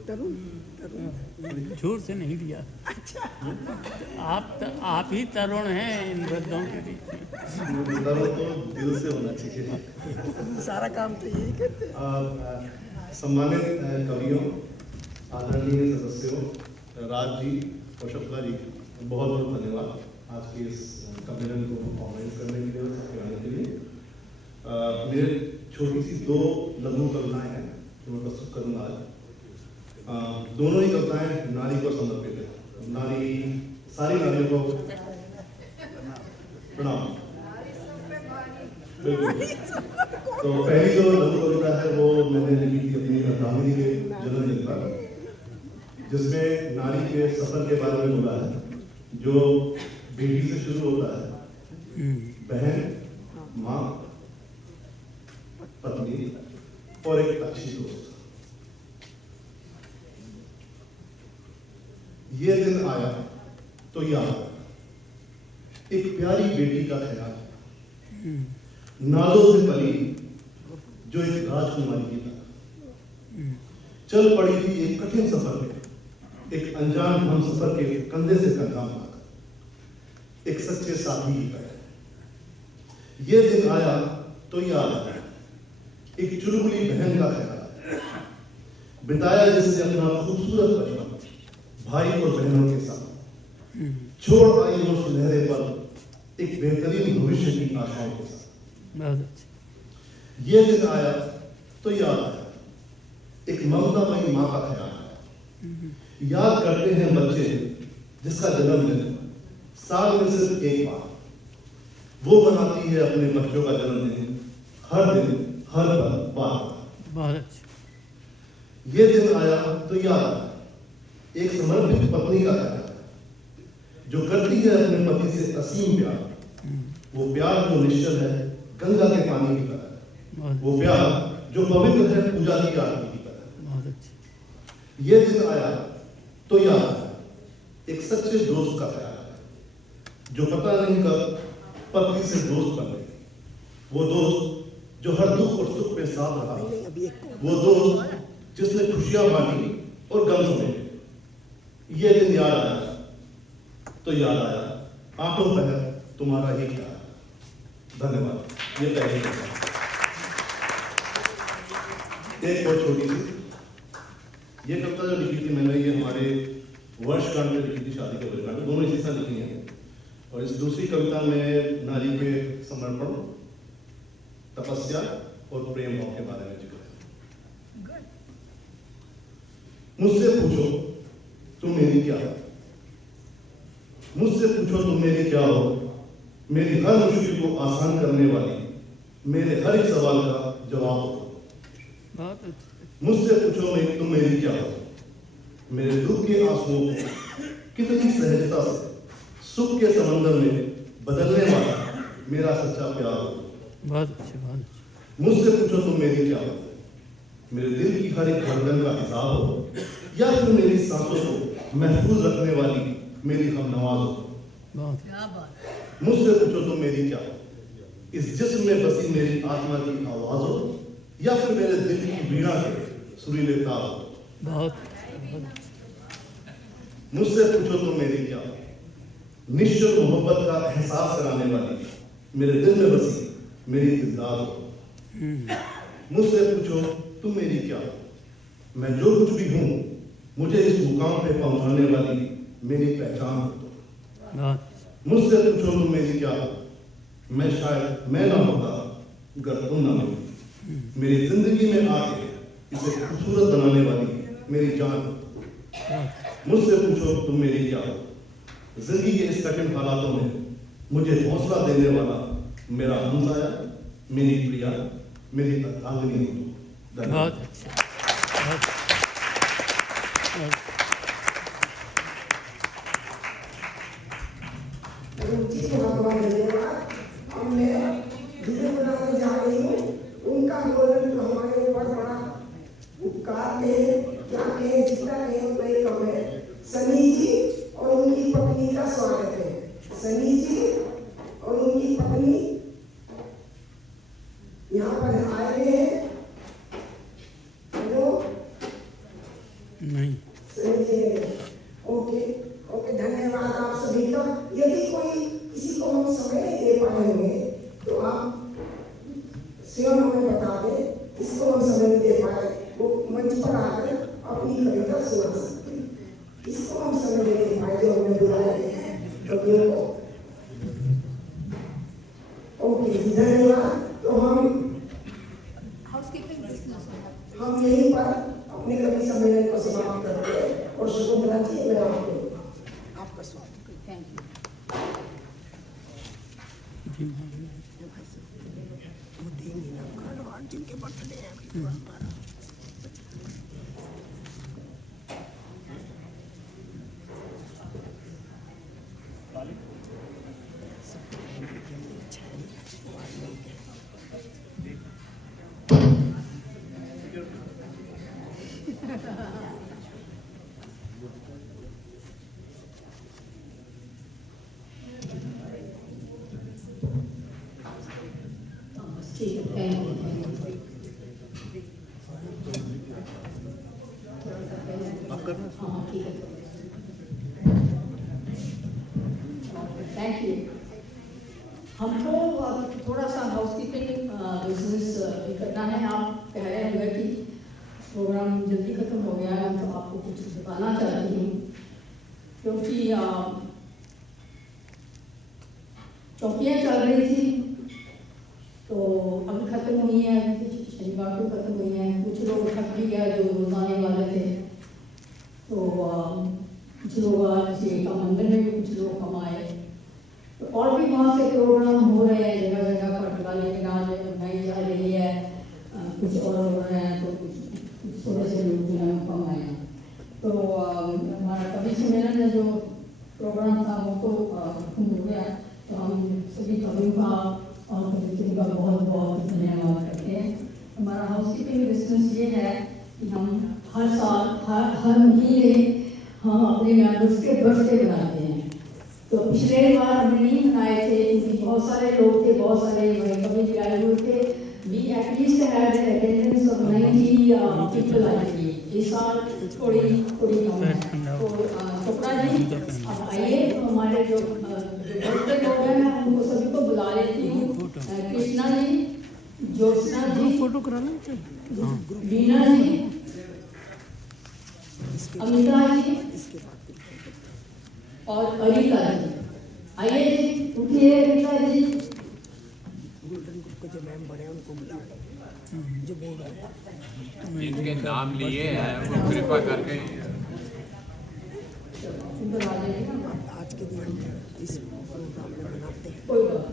तरुण झूठ से नहीं लिया। आप ही तरुण हैं इन वृद्धों के बीच में। तरुण तो दिल से होना चाहिए। सारा काम तो यही करते हैं। सम्मानित कवियों, आदरणीय सदस्यों, राज जी और शुक्ला जी, बहुत बहुत धन्यवाद आज के इस सम्मेलन को ऑर्गेनाइज करने के लिए और सबके आने के लिए। मेरे छोटी सी 2 लघु कविताएं हैं जो मैं प्रस्तुत करूँगा आज। दोनों ही कविताएं नारी को समर्पित है। नारी, सारी नारियों को प्रणाम। बिल्कुल। तो पहली जो लघु कविता है वो मैंने लिखी थी अपनी दामिनी के जन्मदिन पर, जिसमें नारी के सफर के बारे में बोला है, जो बेटी से शुरू होता है, बहन, माँ, पत्नी और एक अच्छी दोस्त। ये दिन आया तो याद, एक प्यारी बेटी का ख्याल, नाजों से पली जो एक राजकुमारी की तरह चल पड़ी थी एक कठिन सफर में, एक अनजान हम सफर के कंधे से कंधा मिलाकर, एक सच्चे साथी की तरह। ये दिन आया तो याद आया, एक चुलबुली बहन का ख्याल, बिताया जिसने अपना खूबसूरत बचपन भाई और बहनों के साथ, छोड़ आई वो सुनहरे पल एक बेहतरीन भविष्य की आशाओं के साथ। बहुत अच्छा। ये दिन आया तो याद आया, एक ममतामयी माँ का ख्याल आया। याद करते हैं बच्चे जिसका जन्मदिन साल में सिर्फ एक बार, वो बनाती है अपने बच्चों का जन्मदिन हर दिन हर पल बार। बहुत अच्छा। ये दिन आया तो याद आया, एक समर्पित पत्नी का ख्याल जो करती है अपने पति से असीम प्यार, वो प्यार जो निश्चल है गंगा के पानी की तरह, वो प्यार जो पवित्र है पूजा की आरती की तरह। बहुत अच्छा। ये दिन आया तो याद आया, एक सच्चे दोस्त का ख्याल जो पता नहीं कब पत्नी से दोस्त बन गए, वो दोस्त जो हर दुख और सुख में साथ रहा, वो दोस्त जिसने खुशियां बांटी और गम समेटे। ये दिन याद आया तो याद आया आंखों पहर तुम्हारा ही ख्याल। धन्यवाद। ये पहली कविता। एक और छोटी सी ये कविता जो लिखी थी मैंने, ये हमारे वर्षगांठ में लिखी थी, शादी के वर्षगांठ में, दोनों इसी साल लिखी हैं। और इस दूसरी कविता में नारी के समर्पण, तपस्या और प्रेम भाव के बारे में जिक्र है। मुझसे पूछो तुम मेरी क्या हो, मुझसे पूछो तुम मेरी क्या हो, मेरी हर मुश्किल को आसान करने वाली, मेरे हर एक सवाल का जवाब हो। मुझसे पूछो तुम मेरी क्या हो, मेरे दुख के आंसुओं को कितनी सहजता से सुख के समंदर में बदलने वाला मेरा सच्चा प्यार हो। बहुत अच्छा। मुझसे पूछो तुम मेरी क्या हो, मेरे दिल की हर एक धड़कन का हिसाब हो, या फिर मेरी सांसों को महफूज रखने वाली मेरी हमनवाज हो। मुझसे पूछो तुम मेरी क्या हो, इस जिस्म में बसी मेरी आत्मा की आवाज हो, या फिर मेरे दिल की वीणा के सुरीले तार हो। मुझसे पूछो तुम मेरी क्या हो, निश्चल मोहब्बत का एहसास कराने वाली मेरे दिल में बसी मेरी दिलदार हो। मुझसे पूछो तुम मेरी क्या हो, मैं जो कुछ भी हूं मुझे इस मुकाम पे पहुंचाने वाली मेरी पहचान हो। मुझसे पूछो तुम मेरी क्या हो, मैं शायद मैं ना होता अगर तुम ना होती, मेरी जिंदगी में आके इसे खूबसूरत बनाने वाली मेरी जान हो। मुझसे पूछो तुम मेरी क्या हो, जिंदगी के इस कठिन हालातों में मुझे हौसला देने वाला मेरा हमसाया, मेरी प्रिया, मेरी अर्धांगिनी हो। धन्यवाद। धन्यवाद। अब मैं जिसे बनाने जा रही हूँ उनका बोलन हमारे ऊपर बड़ा उपकार है, क्या कहे जितना कहे उतना ही कम है। सनी जी और उनकी पत्नी का स्वागत है। सनी जी और उनकी पत्नी यहाँ पर आए हुए हैं। हेलो नहीं, सनी जी ओके ओके, धन्यवाद आप सभी का। यदि कोई किसी को हम समय नहीं दे पाएंगे तो आप स्वयं हमें बता दें, इसको हम समय नहीं दे पाए, वो मंच पर आकर अपनी कविता सुना सकते हैं। इसको हम समय नहीं दे पाए जो हमें बुलाए गए हैं कवियों को। ओके धन्यवाद। तो हम यहीं पर अपने कवि सम्मेलन को समाप्त करते हैं और शुभमला जी मैं आपका स्वागत। Thank you. जिनके बर्थडे है ठीक है, थैंक यू। हमको थोड़ा सा हाउसकीपिंग बिजनेस करना है। आप कह रहे हैं कि प्रोग्राम जल्दी खत्म हो गया है, तो आपको कुछ बताना चाहती हूँ, क्योंकि चौकियाँ चल रही थी तो अभी खत्म हुई है, शनिवार को खत्म हुई है। कुछ लोग थक भी गया जो रोज आने वाले थे, तो कुछ लोग आज का मंदिर में भी कुछ लोग कमाए। तो और भी बहुत से प्रोग्राम हो रहे हैं जगह जगह पर, दिवाली के नाम बनाई जा रही है, कुछ और हो रहे हैं, तो कुछ थोड़े से लोग जो है कमाए। तो हमारा कवि सम्मेलन में जो प्रोग्राम था वो तो खत्म हो गया, तो हम सभी कवियों का और कवियों का बहुत बहुत धन्यवाद करते हैं। हमारा हाउसकीपिंग बिजनेस ये है कि हम हर साल हर महीने हम अपने मेंबर्स के बर्थडे बनाते हैं। तो पिछले बार हमने नहीं मनाए थे क्योंकि बहुत सारे लोग थे, बहुत सारे कवि भी आए हुए थे। We pleased to have the attendance of 90 people actually. इस साल थोड़ी कम है। तो चोपड़ा जी अब आइए, तो हमारे जो बड़े लोग हैं मैं उनको सभी को बुला लेती हूँ। कृष्णा जी, ज्योत्सना जी, वीना जी, अमिता जी और अरिका जी। आइए जी, उठिए अरिका जी। जिनके नाम लिए हैं वो कृपा करके आज के दिन इस प्रोग्राम में मनाते हैं। कोई बात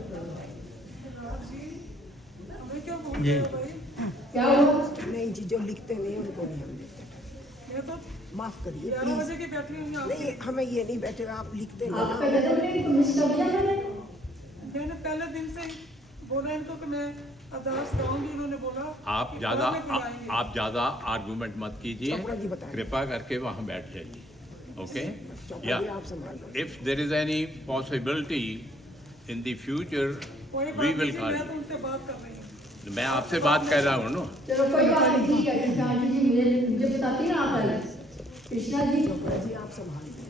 क्या हुआ? नहीं जी, जो लिखते नहीं उनको नहीं हम लिखते। माफ करिए प्लीज। नहीं, हमें ये नहीं बैठे, आप लिखते आप पहले तो नहीं मिस कर दिया मैंने पहले दिन से ही बोला इनको कि मैं अरदास करूंगी, इन्होंने बोला आप ज्यादा आर्गुमेंट मत कीजिए, कृपा करके वहाँ बैठ जाइए। ओके, या if there is any possibility in the future we will call. मैं आपसे बात कर रहा हूँ ना। चलो कोई बात नहीं, ठीक है। कृष्णा जी मुझे बताती ना आप। कृष्णा जी आप संभालिए।